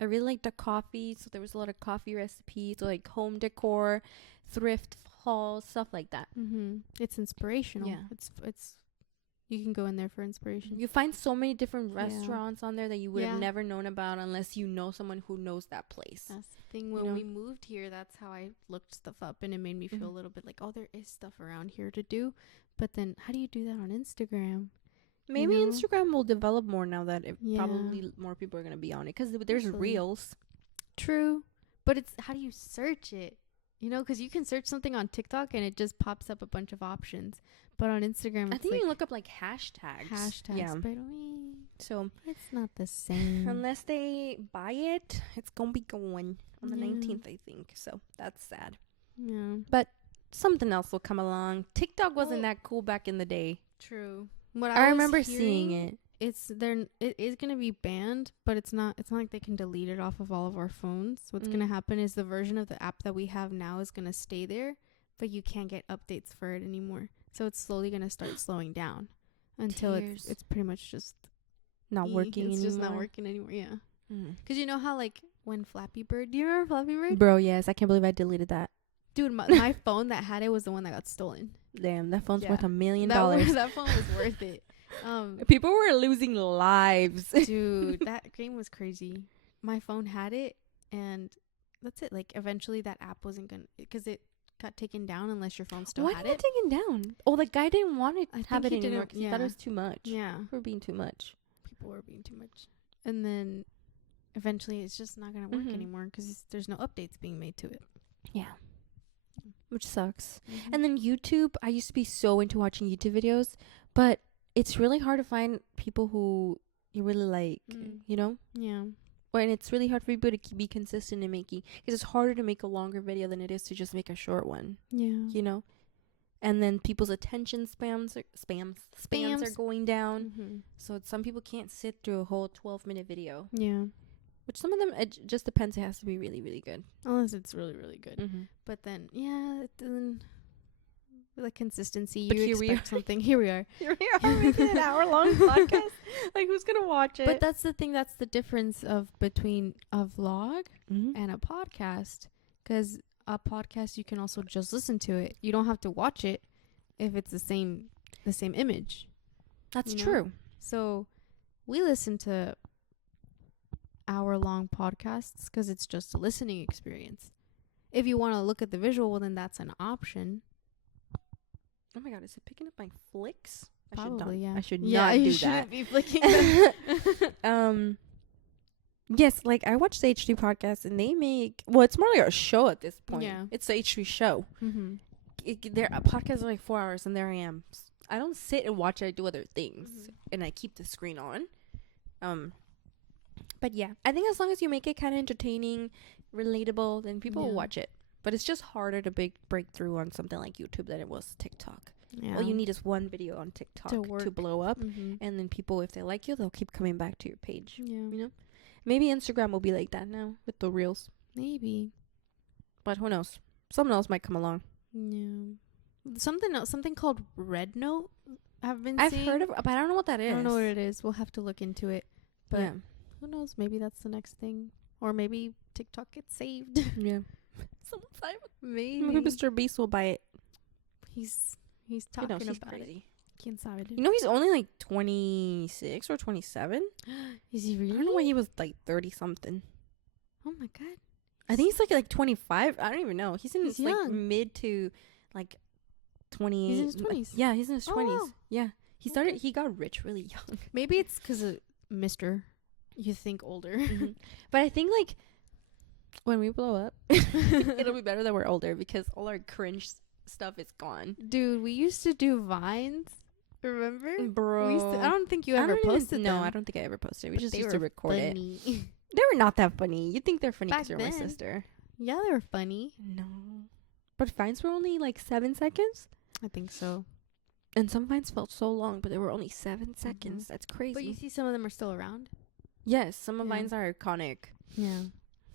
I really like the coffee, so there was a lot of coffee recipes, so like home decor, thrift hauls, stuff like that. It's inspirational. Yeah, it's. You can go in there for inspiration. You find so many different restaurants on there that you would have never known about unless you know someone who knows that place. That's the thing. When we moved here, that's how I looked stuff up, and it made me feel a little bit like, oh, there is stuff around here to do. But then, how do you do that on Instagram? Maybe Instagram will develop more now that probably more people are going to be on it, because there's reels. True. But it's, how do you search it? You know, because you can search something on TikTok and it just pops up a bunch of options. But on Instagram, I think you can look up like hashtags. Yeah. But so it's not the same. Unless they buy it, it's going to be going on the 19th, I think. So that's sad. Yeah. But something else will come along. TikTok wasn't that cool back in the day. True. What I remember seeing it. It is gonna be banned, but it's not like they can delete it off of all of our phones. What's gonna happen is the version of the app that we have now is gonna stay there, but you can't get updates for it anymore. So it's slowly gonna start slowing down until it's pretty much just not working anymore. It's just not working anymore. Yeah. Because you know how like when Flappy Bird, do you remember Flappy Bird? Bro, yes. I can't believe I deleted that. Dude, my phone that had it was the one that got stolen. Damn, that phone's worth $1 million. That phone was worth it. People were losing lives. Dude, that game was crazy. My phone had it, and that's it. Like, eventually that app wasn't gonna, because it got taken down unless your phone still had it. Why did it taken down? Oh, the guy didn't want to have it anymore because he thought it was too much. Yeah. We're being too much. People were being too much. And then eventually it's just not going to work anymore because there's no updates being made to it. Yeah. Which sucks. And then YouTube, I used to be so into watching YouTube videos, but it's really hard to find people who you really like, you know? Yeah. And it's really hard for people to be consistent in making, because it's harder to make a longer video than it is to just make a short one. Yeah. You know? And then people's attention spans are going down. So some people can't sit through a whole 12-minute video. Yeah. Which some of them, it just depends. It has to be really, really good. Unless it's really, really good. But then, then with the consistency, but you expect something. Here we are. Here we are making an hour-long podcast. Like, who's going to watch it? But that's the thing. That's the difference between a vlog and a podcast. Because a podcast, you can also just listen to it. You don't have to watch it if it's the same image. That's true. So we listen to hour-long podcasts because it's just a listening experience. If you want to look at the visual, well, then that's an option. Oh my god, is it picking up my flicks? Probably, yeah. I should not do that. You shouldn't be flicking them. Yes, like I watch the H3 podcast and they make, well, it's more like a show at this point. Yeah. It's the H3 show. Their podcasts are like 4 hours and there I am. I don't sit and watch it. I do other things and I keep the screen on. But yeah, I think as long as you make it kind of entertaining, relatable, then people will watch it. But it's just harder to break through on something like YouTube than it was TikTok. Yeah. All you need is one video on TikTok to blow up. And then people, if they like you, they'll keep coming back to your page. Yeah. You know? Maybe Instagram will be like that now with the reels. Maybe. But who knows? Something else might come along. Yeah. Something else, something called Red Note. I've heard of it, but I don't know what that is. I don't know what it is. We'll have to look into it. But who knows? Maybe that's the next thing. Or maybe TikTok gets saved. Yeah. Maybe Mr. Beast will buy it. He's talking about crazy. it. You know, he's only like 26 or 27. Is he really? I don't know why he was like 30 something. Oh my god. I think he's like 25. I don't even know. He's in his young. Like mid to like 28. He's in his 20s. Yeah, he's in his 20s. Wow. Yeah. He got rich really young. Maybe it's because of Mr. You think older. But I think like When we blow up, it'll be better that we're older because all our cringe stuff is gone. Dude, we used to do Vines. Remember? Bro. I don't think you ever posted them. No, I don't think I ever posted. We just used to record funny. it. They were not that funny. You think they're funny because you're my then. sister. Yeah, they were funny. No. But Vines were only like 7 seconds. I think so. And some Vines felt so long, but they were only 7 seconds. That's crazy. But you see some of them are still around. Yes, some of Yeah. Vines are iconic. Yeah.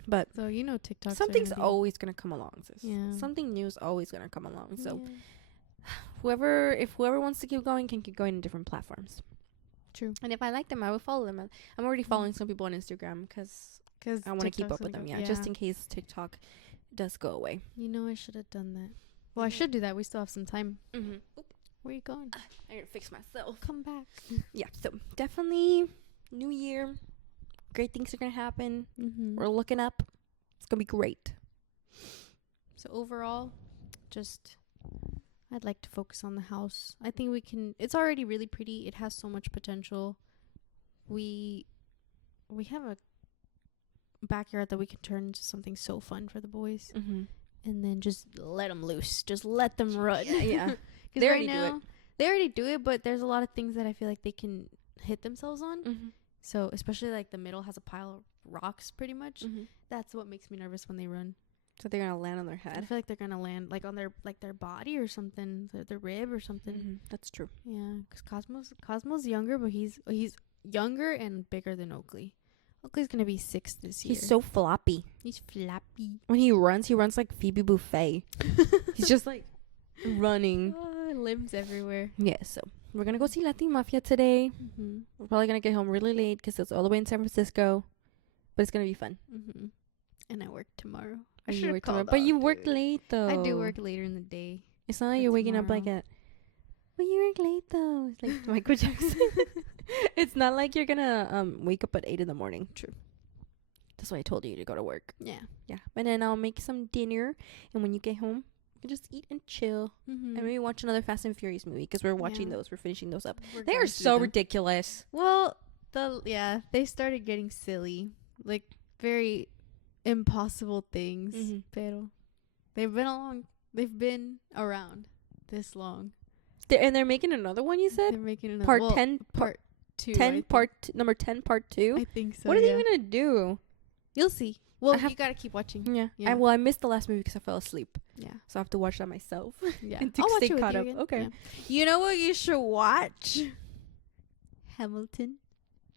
But So, you know, TikTok. something's always going to come along, sis. Yeah. Something new is always going to come along. So yeah. whoever wants to keep going can keep going in different platforms. True. And if I like them, I will follow them. I'm already following some people on Instagram because I want to keep up with them. Yeah, just in case TikTok does go away. You know, I should have done that. Well, I should do that. We still have some time. Mm-hmm. Where are you going? I gotta fix myself. Come back. Yeah, so definitely new year. Great things are gonna happen. Mm-hmm. We're looking up. It's gonna be great. So overall, just I'd like to focus on the house. I think we can. It's already really pretty. It has so much potential. We have a backyard that we can turn into something so fun for the boys, and then just let them loose. Just let them run. Yeah. Because right now they already do it, but there's a lot of things that I feel like they can hit themselves on. Mm-hmm. So especially like the middle has a pile of rocks, pretty much. Mm-hmm. That's what makes me nervous when they run. So they're gonna land on their I head. feel like they're gonna land like on their body or something, their rib or something. Mm-hmm. That's true. Yeah, because Cosmo's younger, but he's younger and bigger than Oakley. Oakley's gonna be 6 this year. He's so floppy. He's flappy. When he runs like Phoebe Buffet. He's just like running. Limbs everywhere. Yeah, so we're gonna go see Latin Mafia today. Mm-hmm. We're probably gonna get home really late because it's all the way in San Francisco, but it's gonna be fun. Mm-hmm. And I work tomorrow. You work tomorrow, but you work late though. I do work later in the day. It's not like you're waking up like at. But you work late though. It's like Michael Jackson. It's not like you're gonna wake up at 8 a.m. True. That's why I told you to go to work. Yeah. Yeah, and then I'll make some dinner, and when you get home, you can just eat and chill, Mm-hmm. and maybe watch another Fast and Furious movie because we're watching those. We're finishing those up. We're They going are through so them. ridiculous. Well, they started getting silly, like very impossible things. Mm-hmm. Pero they've been around this long. They're making another one. You They're said making another part 10, part 2. 10 number 10 part 2. I think so. What are they gonna do? You'll see. Well, you gotta keep watching. Yeah. Yeah. I missed the last movie because I fell asleep, Yeah. so I have to watch that myself. Yeah. And to I'll watch stay it with caught you up. again. Okay. Yeah. You know what you should watch? Hamilton.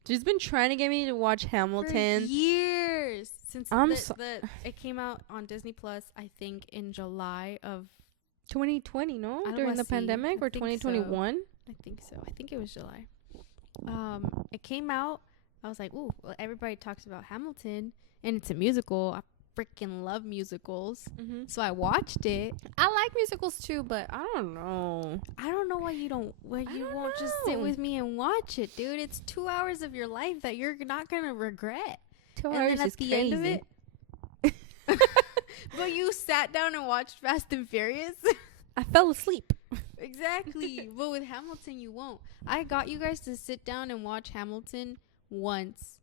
She's been trying to get me to watch Hamilton. For years since I'm it came out on Disney Plus. I think in July of 2020, no? I don't During wanna the see. pandemic, I or think so. 2021? I think so. I think it was July. It came out. I was like, ooh, well, everybody talks about Hamilton, and it's a musical. I freaking love musicals. Mm-hmm. So I watched it. I like musicals too, but I don't know. I don't know why you won't just know. sit with me and watch it, dude. It's 2 hours of your life that you're not gonna regret. 2 And hours then is at the crazy. end of it, but you sat down and watched Fast and Furious. I fell asleep. Exactly. But with Hamilton, you won't. I got you guys to sit down and watch Hamilton once,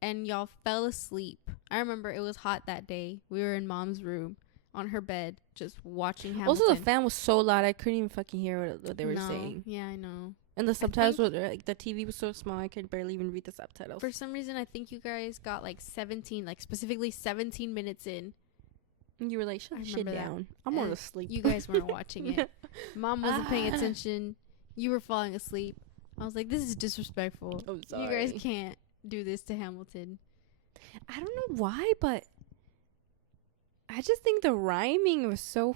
and y'all fell asleep. I remember it was hot that day. We were in Mom's room on her bed just watching Hamilton. Also, the fan was so loud I couldn't even fucking hear what they were saying. Yeah, I know. And the subtitles were like, the TV was so small I could barely even read the subtitles. For some reason, I think you guys got like 17, like specifically 17 minutes in. And you were like, shut I shit remember that. down. I'm going to And sleep. You guys weren't watching it. Mom wasn't paying attention. You were falling asleep. I was like, this is disrespectful. I'm sorry. You guys can't do this to Hamilton. I don't know why, but I just think the rhyming was so.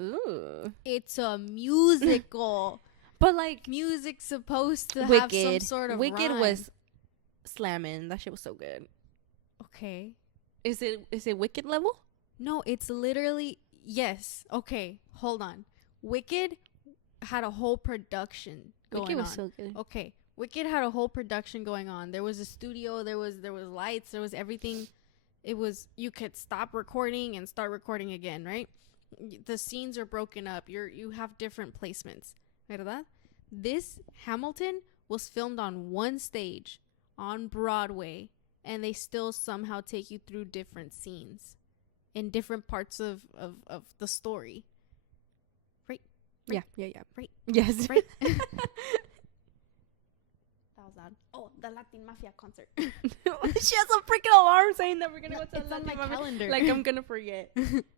Ugh. It's a musical. But like Music's supposed to have Wicked, some sort of Wicked rhyme. was slamming. That shit was so good. Okay. Is it Wicked level? No, it's literally yes. Okay, hold on. Wicked had a whole production going Wicked was on. so good. Okay, Wicked had a whole production going on. There was a studio. There was lights. There was everything. It was you could stop recording and start recording again. Right. The scenes are broken up. You have different placements. ¿Verdad? This Hamilton was filmed on one stage on Broadway, and they still somehow take you through different scenes in different parts of the story. Right? Yeah. Right. Yes. Right. That was loud. Oh, the Latin Mafia concert. She has a freaking alarm saying that we're gonna go to It's on my calendar. Like, I'm gonna forget.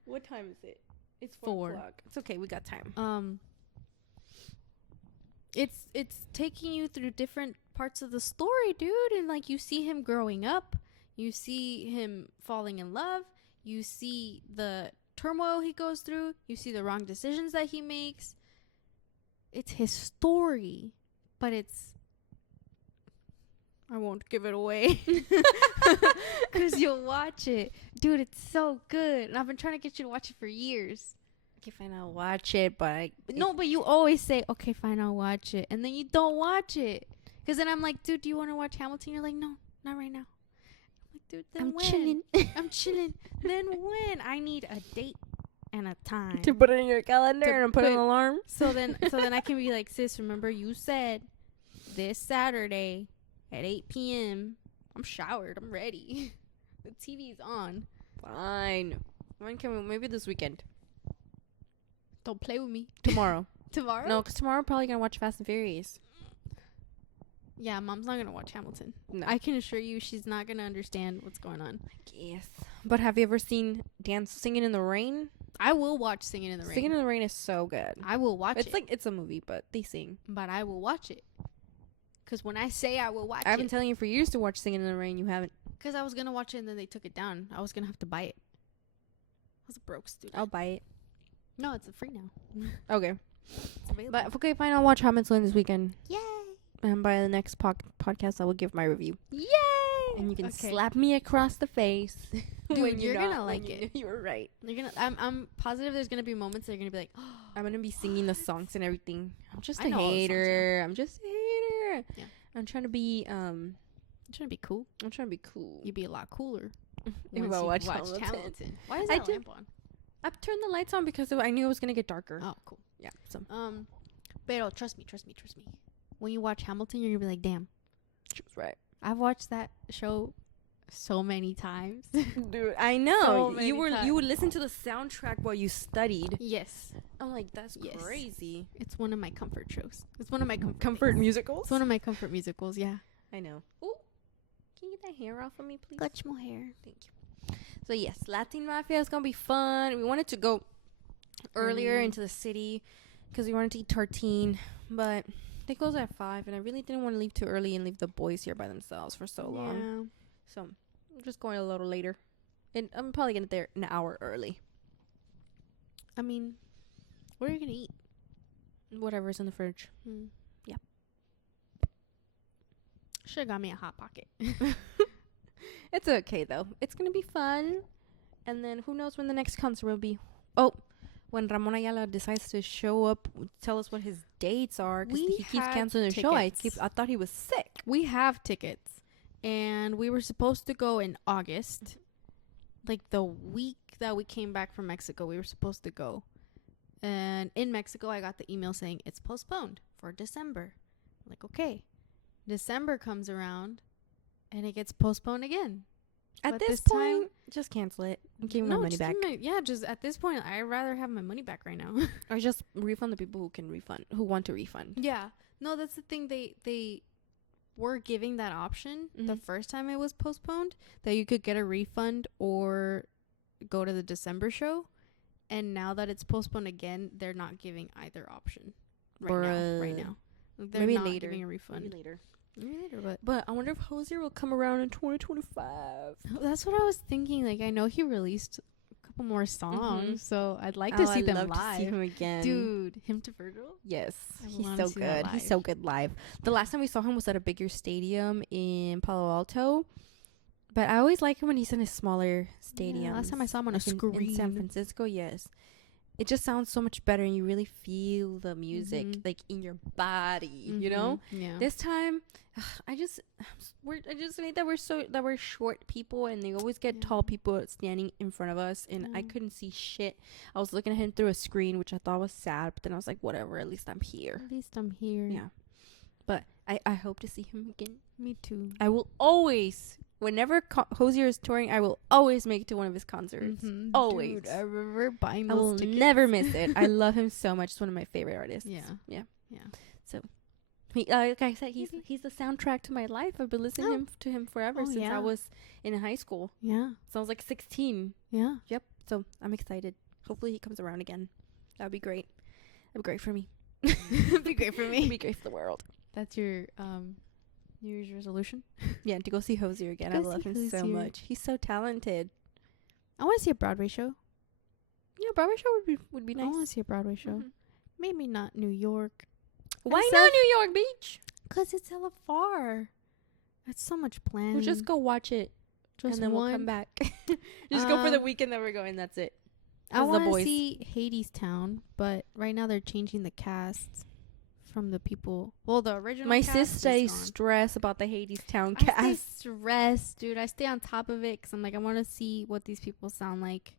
What time is it? It's 4 o'clock. It's okay, we got time. It's taking you through different parts of the story, dude, and like you see him growing up, you see him falling in love, you see the turmoil he goes through, you see the wrong decisions that he makes. It's his story, but I won't give it away because you'll watch it, dude. It's so good, and I've been trying to get you to watch it for years. Okay, fine, I'll watch it, but but you always say, okay, fine, I'll watch it. And then you don't watch it. Because then I'm like, dude, do you want to watch Hamilton? You're like, no, not right now. I'm like, dude, then when? chilling. I'm chilling. Then when? I need a date and a time. To put it in your calendar To and put an put- alarm. So then I can be like, sis, remember you said this Saturday at 8 p.m. I'm showered. I'm ready. The TV's on. Fine. When can we? Maybe this weekend. Don't play with me. Tomorrow. Tomorrow? No, because tomorrow we're probably gonna watch Fast and Furious. Yeah, Mom's not going to watch Hamilton. No. I can assure you she's not going to understand what's going on. Yes. But have you ever seen Singing in the Rain? I will watch Singing in the Rain. Singing in the Rain is so good. I will watch it. It's like, it's a movie, but they sing. But I will watch it. Because when I say I will watch I've been it. telling you for years to watch Singing in the Rain. You haven't. Because I was going to watch it and then they took it down. I was going to have to buy it. I was a broke student. I'll buy it. No, it's free now. Okay. It's available. But okay, fine. I'll watch Hamilton this weekend. Yay! And by the next podcast, I will give my review. Yay! And you can Okay. slap me across the face. Dude, when you're not- gonna like when it. You were right. You're gonna. I'm positive there's gonna be moments that you're gonna be like, oh, I'm gonna be singing the songs and everything. I'm just I a know all the songs, hater. I'm just a hater. Yeah. I'm trying to be I'm trying to be cool. I'm trying to be cool. You'd be a lot cooler. If once I you've watch watched Hamilton. Why is I that did- lamp on? I turned the lights on because I knew it was gonna get darker. Oh, cool. Yeah. So Pero trust me. When you watch Hamilton, you're gonna be like, damn, she was right. I've watched that show so many times. Dude, I know. So many you times. would listen to the soundtrack while you studied. Yes, I'm like, that's Yes. crazy. it's one of my comfort shows. It's one of my Comfort musicals? It's one of my comfort musicals. Yeah. I know. Ooh. Can you get that hair off of me, please? Got more hair. Thank you. So yes, Latin Mafia is gonna be fun. We wanted to go earlier into the city because we wanted to eat tartine, but they close at 5, and I really didn't want to leave too early and leave the boys here by themselves for so long. So I'm just going a little later, and I'm probably gonna get there an hour early. I mean, what are you gonna eat? Whatever's in the fridge. Yeah. Should have got me a hot pocket. It's okay though. It's gonna be fun, and then who knows when the next concert will be? Oh, when Ramon Ayala decides to show up, tell us what his dates are. Because We he keeps had canceling the show. I tickets. thought he was sick. We have tickets, and we were supposed to go in August, like the week that we came back from Mexico. We were supposed to go, and in Mexico, I got the email saying it's postponed for December. I'm like, okay, December comes around, and it gets postponed again. At But this this time- point, just cancel it and give me my money just back, give me just at this point, I'd rather have my money back right now. or just refund the people who want to refund. Yeah. No, that's the thing. They were giving that option the Mhm. first time it was postponed, that you could get a refund or go to the December show. And now that it's postponed again, they're not giving either option right now. Like, they're Maybe not later. giving a refund. Maybe later. Maybe later, But I wonder if Hosier will come around in 2025. but that's what I was thinking. Like, I know he released a couple more songs, so I'd like to see I'd them love live. to see him again. Dude, him to Virgil? Yes, I he's wanna so see that good. He's live. so good live. The last time we saw him was at a bigger stadium in Palo Alto, but I always like him when he's in a smaller stadium. Yeah, last time I saw him on a in screen. San Francisco. Yes, it just sounds so much better, and you really feel the music Mhm. like in your body. You know. Yeah. This time, I just hate that we're short people, and they always get tall Yeah. people standing in front of us, and I Yeah. couldn't see shit. I was looking at him through a screen, which I thought was sad, but then I was like, whatever, at least I'm here. At least I'm here. Yeah. But I hope to see him again. Me too. I will always, whenever Hosier is touring, I will always make it to one of his concerts. Always. Dude, I remember buying I those will tickets. never miss it. I love him so much. He's one of my favorite artists. Yeah. He, like I said, he's the soundtrack to my life. I've been listening to him forever since I was in high school. Yeah. So I was like 16. Yeah. Yep. So I'm excited. Hopefully he comes around again. That would be great. That'd be great for me. Be great for me. It'd be great for the world. That's your New Year's resolution? Yeah, to go see Hosier again. Go I love see him so Hosier. much. He's so talented. I want to see a Broadway show. Yeah, Broadway show would be I want nice. to see a Broadway show. Mhm. Maybe not New York. Why Instead not of- New York Beach? 'Cause it's hella far. That's so much planning. We'll just go watch it Just and then we'll come back. Just go for the weekend that we're going. That's it. I As the want to boys. see Hades Town, but right now they're changing the cast from the people. Well, the original. My cast sis is stays gone. stressed about the Hades Town I stay cast. stressed, dude. I stay on top of it because I'm like, I want to see what these people sound like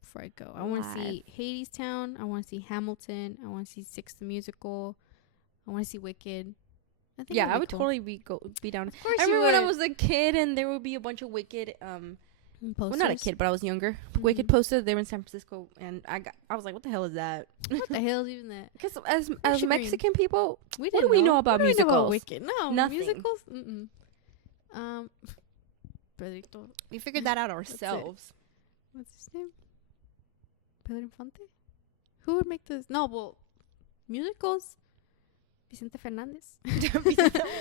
before I go. I want to see Hades Town. I want to see Hamilton. I want to see Six the Musical. I want to see Wicked. I think Yeah, that'd I would cool. totally be down. Of course I you remember when I would. was a kid and there would be a bunch of Wicked. Well, not a Posters. kid, but I was younger. Wicked Mhm. posted. They were in San Francisco, and I was like, "What the hell is that?" What the hell is even that? Because as Sugar Green. Mexican people, We What do we know about What do we know about musicals? Wicked? No, Nothing. musicals. Mm-mm. Pedrito. we figured that out it. ourselves. What's his name? Pedro Infante. Who would make this? No, well, musicals. Vicente Fernandez.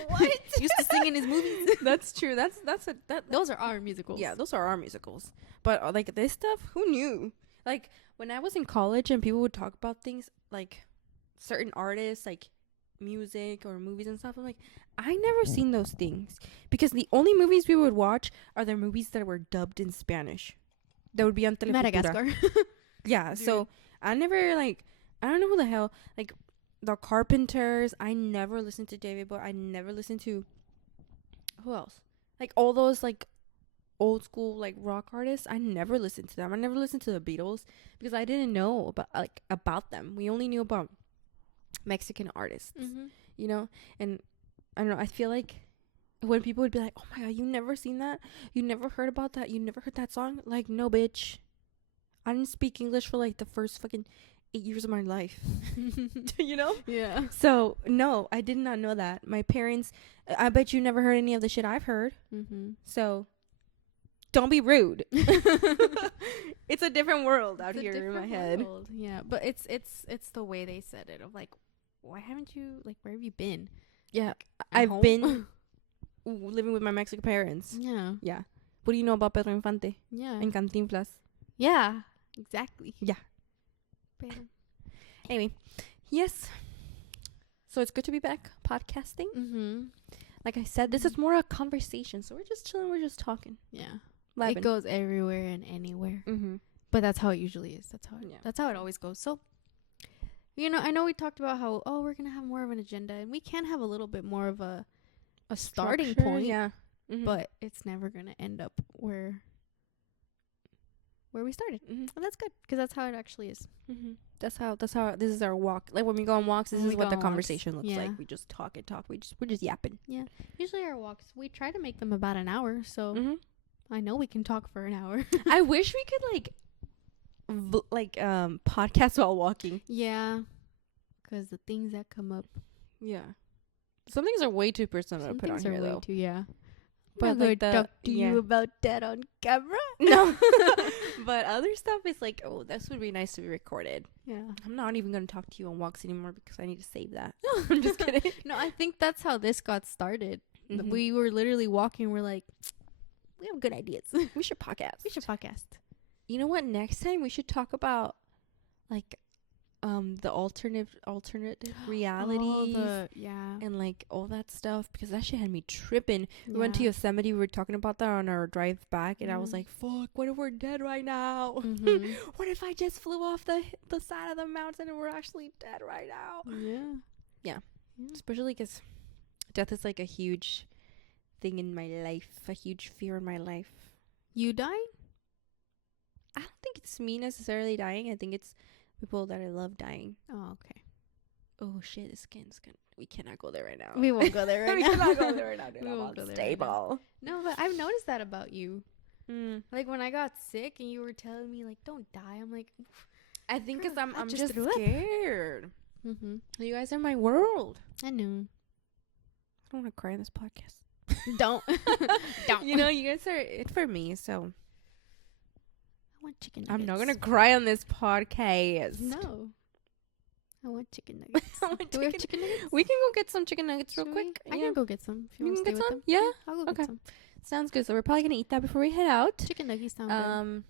What? Used to sing in his movies. That's true. That Those are our musicals. yeah, those are our musicals. But like this stuff, who knew? Like when I was in college and people would talk about things like certain artists, like music or movies and stuff, I'm like, I never seen those things because the only movies we would watch are the movies that were dubbed in Spanish. That would be on Telefutura. Madagascar. Yeah, so I never I don't know who the hell the Carpenters. I never listened to David Bowie. I never listened to who else? Like all those like old school like rock artists. I never listened to them. I never listened to the Beatles because I didn't know about them. We only knew about Mexican artists, Mm-hmm. you know? And I don't know, I feel like when people would be like, "Oh my god, you never seen that? You never heard about that? You never heard that song?" Like, no, bitch. I didn't speak English for like the first fucking 8 years of my life. You know? Yeah. So, no, I did not know that. My parents, I bet you never heard any of the shit I've heard. Mm-hmm. So, don't be rude. It's a different world out It's a here in my different head. world. Yeah, but it's the way they said it. Of like, why haven't you where have you been? Yeah, At I've home? been living with my Mexican parents. Yeah. Yeah. What do you know about Pedro Infante Yeah. and Cantinflas? Yeah. Exactly. Yeah. Pero. Anyway, yes. So it's good to be back podcasting. Mm-hmm. Like I said, this is more a conversation. So we're just chilling. We're just talking. Yeah. Vibing. It goes everywhere and anywhere. Mm-hmm. But that's how it usually is. Yeah. That's how it always goes. So, I know we talked about how we're gonna have more of an agenda, and we can have a little bit more of a starting Structure, point. Yeah. Mm-hmm. But it's never gonna end up where we started. Mm-hmm. And that's good because that's how it actually is. Mm-hmm. That's how this is our walk. Like when we go on walks, this When is we what go the on walks. conversation looks Yeah. like. We just talk and talk. We're just yapping. Usually our walks, we try to make them about an hour, so Mm-hmm. I know we can talk for an hour. I wish we could podcast while walking. Yeah, because the things that come up, Yeah. Some things are way too personal to some put on things are here way though. too. Yeah, But I'm like gonna the talk to you about that on camera. no, but other stuff is like, oh, this would be nice to be recorded. Yeah. I'm not even gonna talk to you on walks anymore because I need to save that. I'm just kidding. No, I think that's how this got started. Mhm. We were literally walking. We're like, we have good ideas. We should podcast. We should podcast. You know what? Next time we should talk about like the alternative realities Yeah. and like all that stuff because that shit had me tripping. We went to Yeah. Yosemite. We were talking about that on our drive back, and I was Mhm. like, "Fuck! What if we're dead right now? Mhm. What if I just flew off the side of the mountain and we're actually dead right now?" Yeah. Yeah. Especially because death is like a huge thing in my life, a huge fear in my life. You dying? I don't think it's me necessarily dying. I think it's people that I love dying. Oh, okay. Oh shit, the skin's good. We cannot go there right now. We won't go there right We now. cannot go there right now. Dude. We I'm won't go there right unstable. No, but I've noticed that about you. Mm. Like when I got sick and you were telling me like, don't die. I'm like, I think because Girl, I'm I just threw up. scared. mm-hmm. You guys are my world. I know. I don't want to cry in this podcast. Don't. Don't. You know, you guys are it for me, so I want chicken nuggets. I'm not gonna cry on this podcast. No. I want chicken nuggets. I want Do we have chicken nuggets? We can go get some chicken nuggets real Should we? quick. I can go get some. If you You want can to get stay some? with them. Yeah? I'll go Okay. get some. Sounds good. So we're probably gonna eat that before we head out. Chicken nuggets sound good.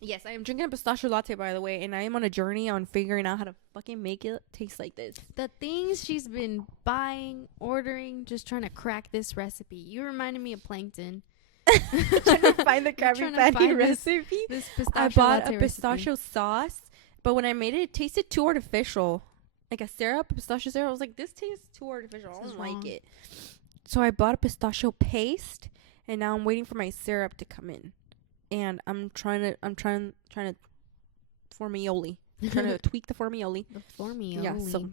Yes, I am drinking a pistachio latte, by the way, and I am on a journey on figuring out how to fucking make it taste like this. The things she's been buying, ordering, just trying to crack this recipe. You reminded me of Plankton. Trying to find the Krabby trying to Patty find recipe. This pistachio I bought latte a pistachio sauce, but when I made it, it tasted too artificial. Like a syrup, pistachio syrup. I was like, this tastes too artificial. I This is don't like wrong. it. So I bought a pistachio paste, and now I'm waiting for my syrup to come in. And I'm trying to formioli. I'm trying to tweak the formioli. The formioli. Yeah, so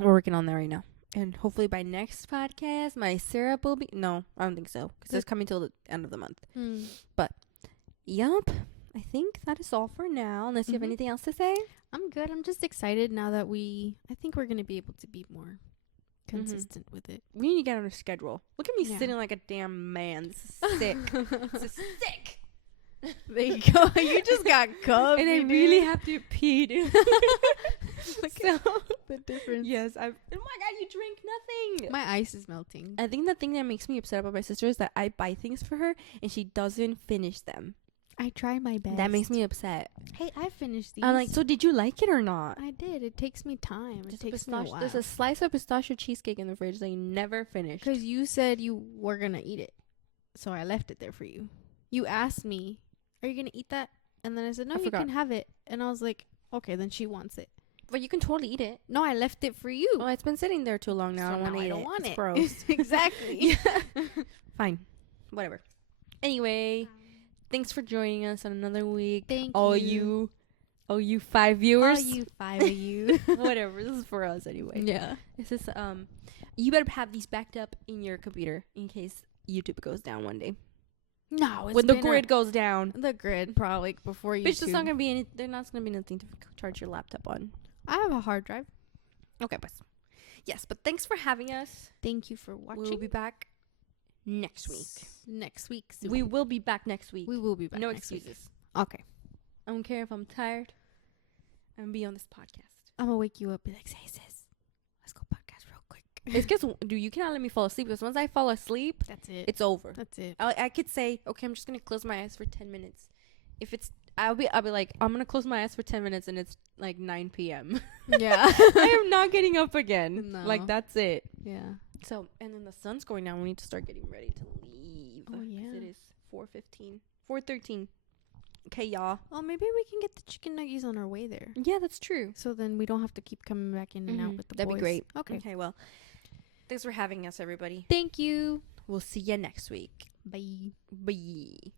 we're working on that right now. And hopefully by next podcast, my syrup will be... No, I don't think so. Because it's coming till the end of the month. Yup. I think that is all for now. Unless you have Mhm. anything else to say. I'm good. I'm just excited now that I think we're going to be able to be more consistent with it. We need to get on a schedule. Look at me Yeah. sitting like a damn man. This is sick. This is sick. There you go. You just got comfy. And I really have to pee, dude. So, the difference. yes, oh my god, you drink nothing. My ice is melting. I think the thing that makes me upset about my sister is that I buy things for her and she doesn't finish them. I try my best. That makes me upset. Hey, I finished these. I'm like, so did you like it or not? I did. It takes me time. It takes me a while. There's a slice of pistachio cheesecake in the fridge that you never finished. Because you said you were going to eat it. So I left it there for you. You asked me, are you going to eat that? And then I said, no, I you forgot. can have it. And I was like, okay, then she wants it. But you can totally eat it. No, I left it for you. Well, it's been sitting there too long now. So I don't want now to I eat don't it. want It's it. gross. Exactly. Fine. Whatever. Anyway, thanks for joining us on another week. Thank all you. you 5 viewers. All you 5 of you. Whatever. This is for us anyway. Yeah. This is you better have these backed up in your computer in case YouTube goes down one day. No, it's When the been grid goes down. the grid probably before you. Bitch, there's not gonna be any. There's not gonna be nothing to charge your laptop on. I have a hard drive. Okay, but yes, but thanks for having us. Thank you for watching. We'll be back next week. Next week. Soon. We will be back next week. We will be back. No next week. excuses. Okay. I don't care if I'm tired. I'm gonna be on this podcast. I'm gonna wake you up. Be like, say sis, let's go podcast real quick. It's because, dude, you cannot let me fall asleep. Because once I fall asleep, That's it. it's over. That's it. I could say, okay, I'm just gonna close my eyes for 10 minutes. If it's, I'll be like, I'm gonna close my eyes for 10 minutes, and it's like 9 p.m. Yeah. I am not getting up again. No. Like that's it. Yeah. So, and then the sun's going down. We need to start getting ready to leave. Oh, 'Cause yeah. it is 4:15, 4:13. Okay, y'all. Oh, maybe we can get the chicken nuggets on our way there. Yeah, that's true. So then we don't have to keep coming back in and out with the That'd boys. be great. Okay. Okay, well, thanks for having us, everybody. Thank you. We'll see you next week. Bye. Bye.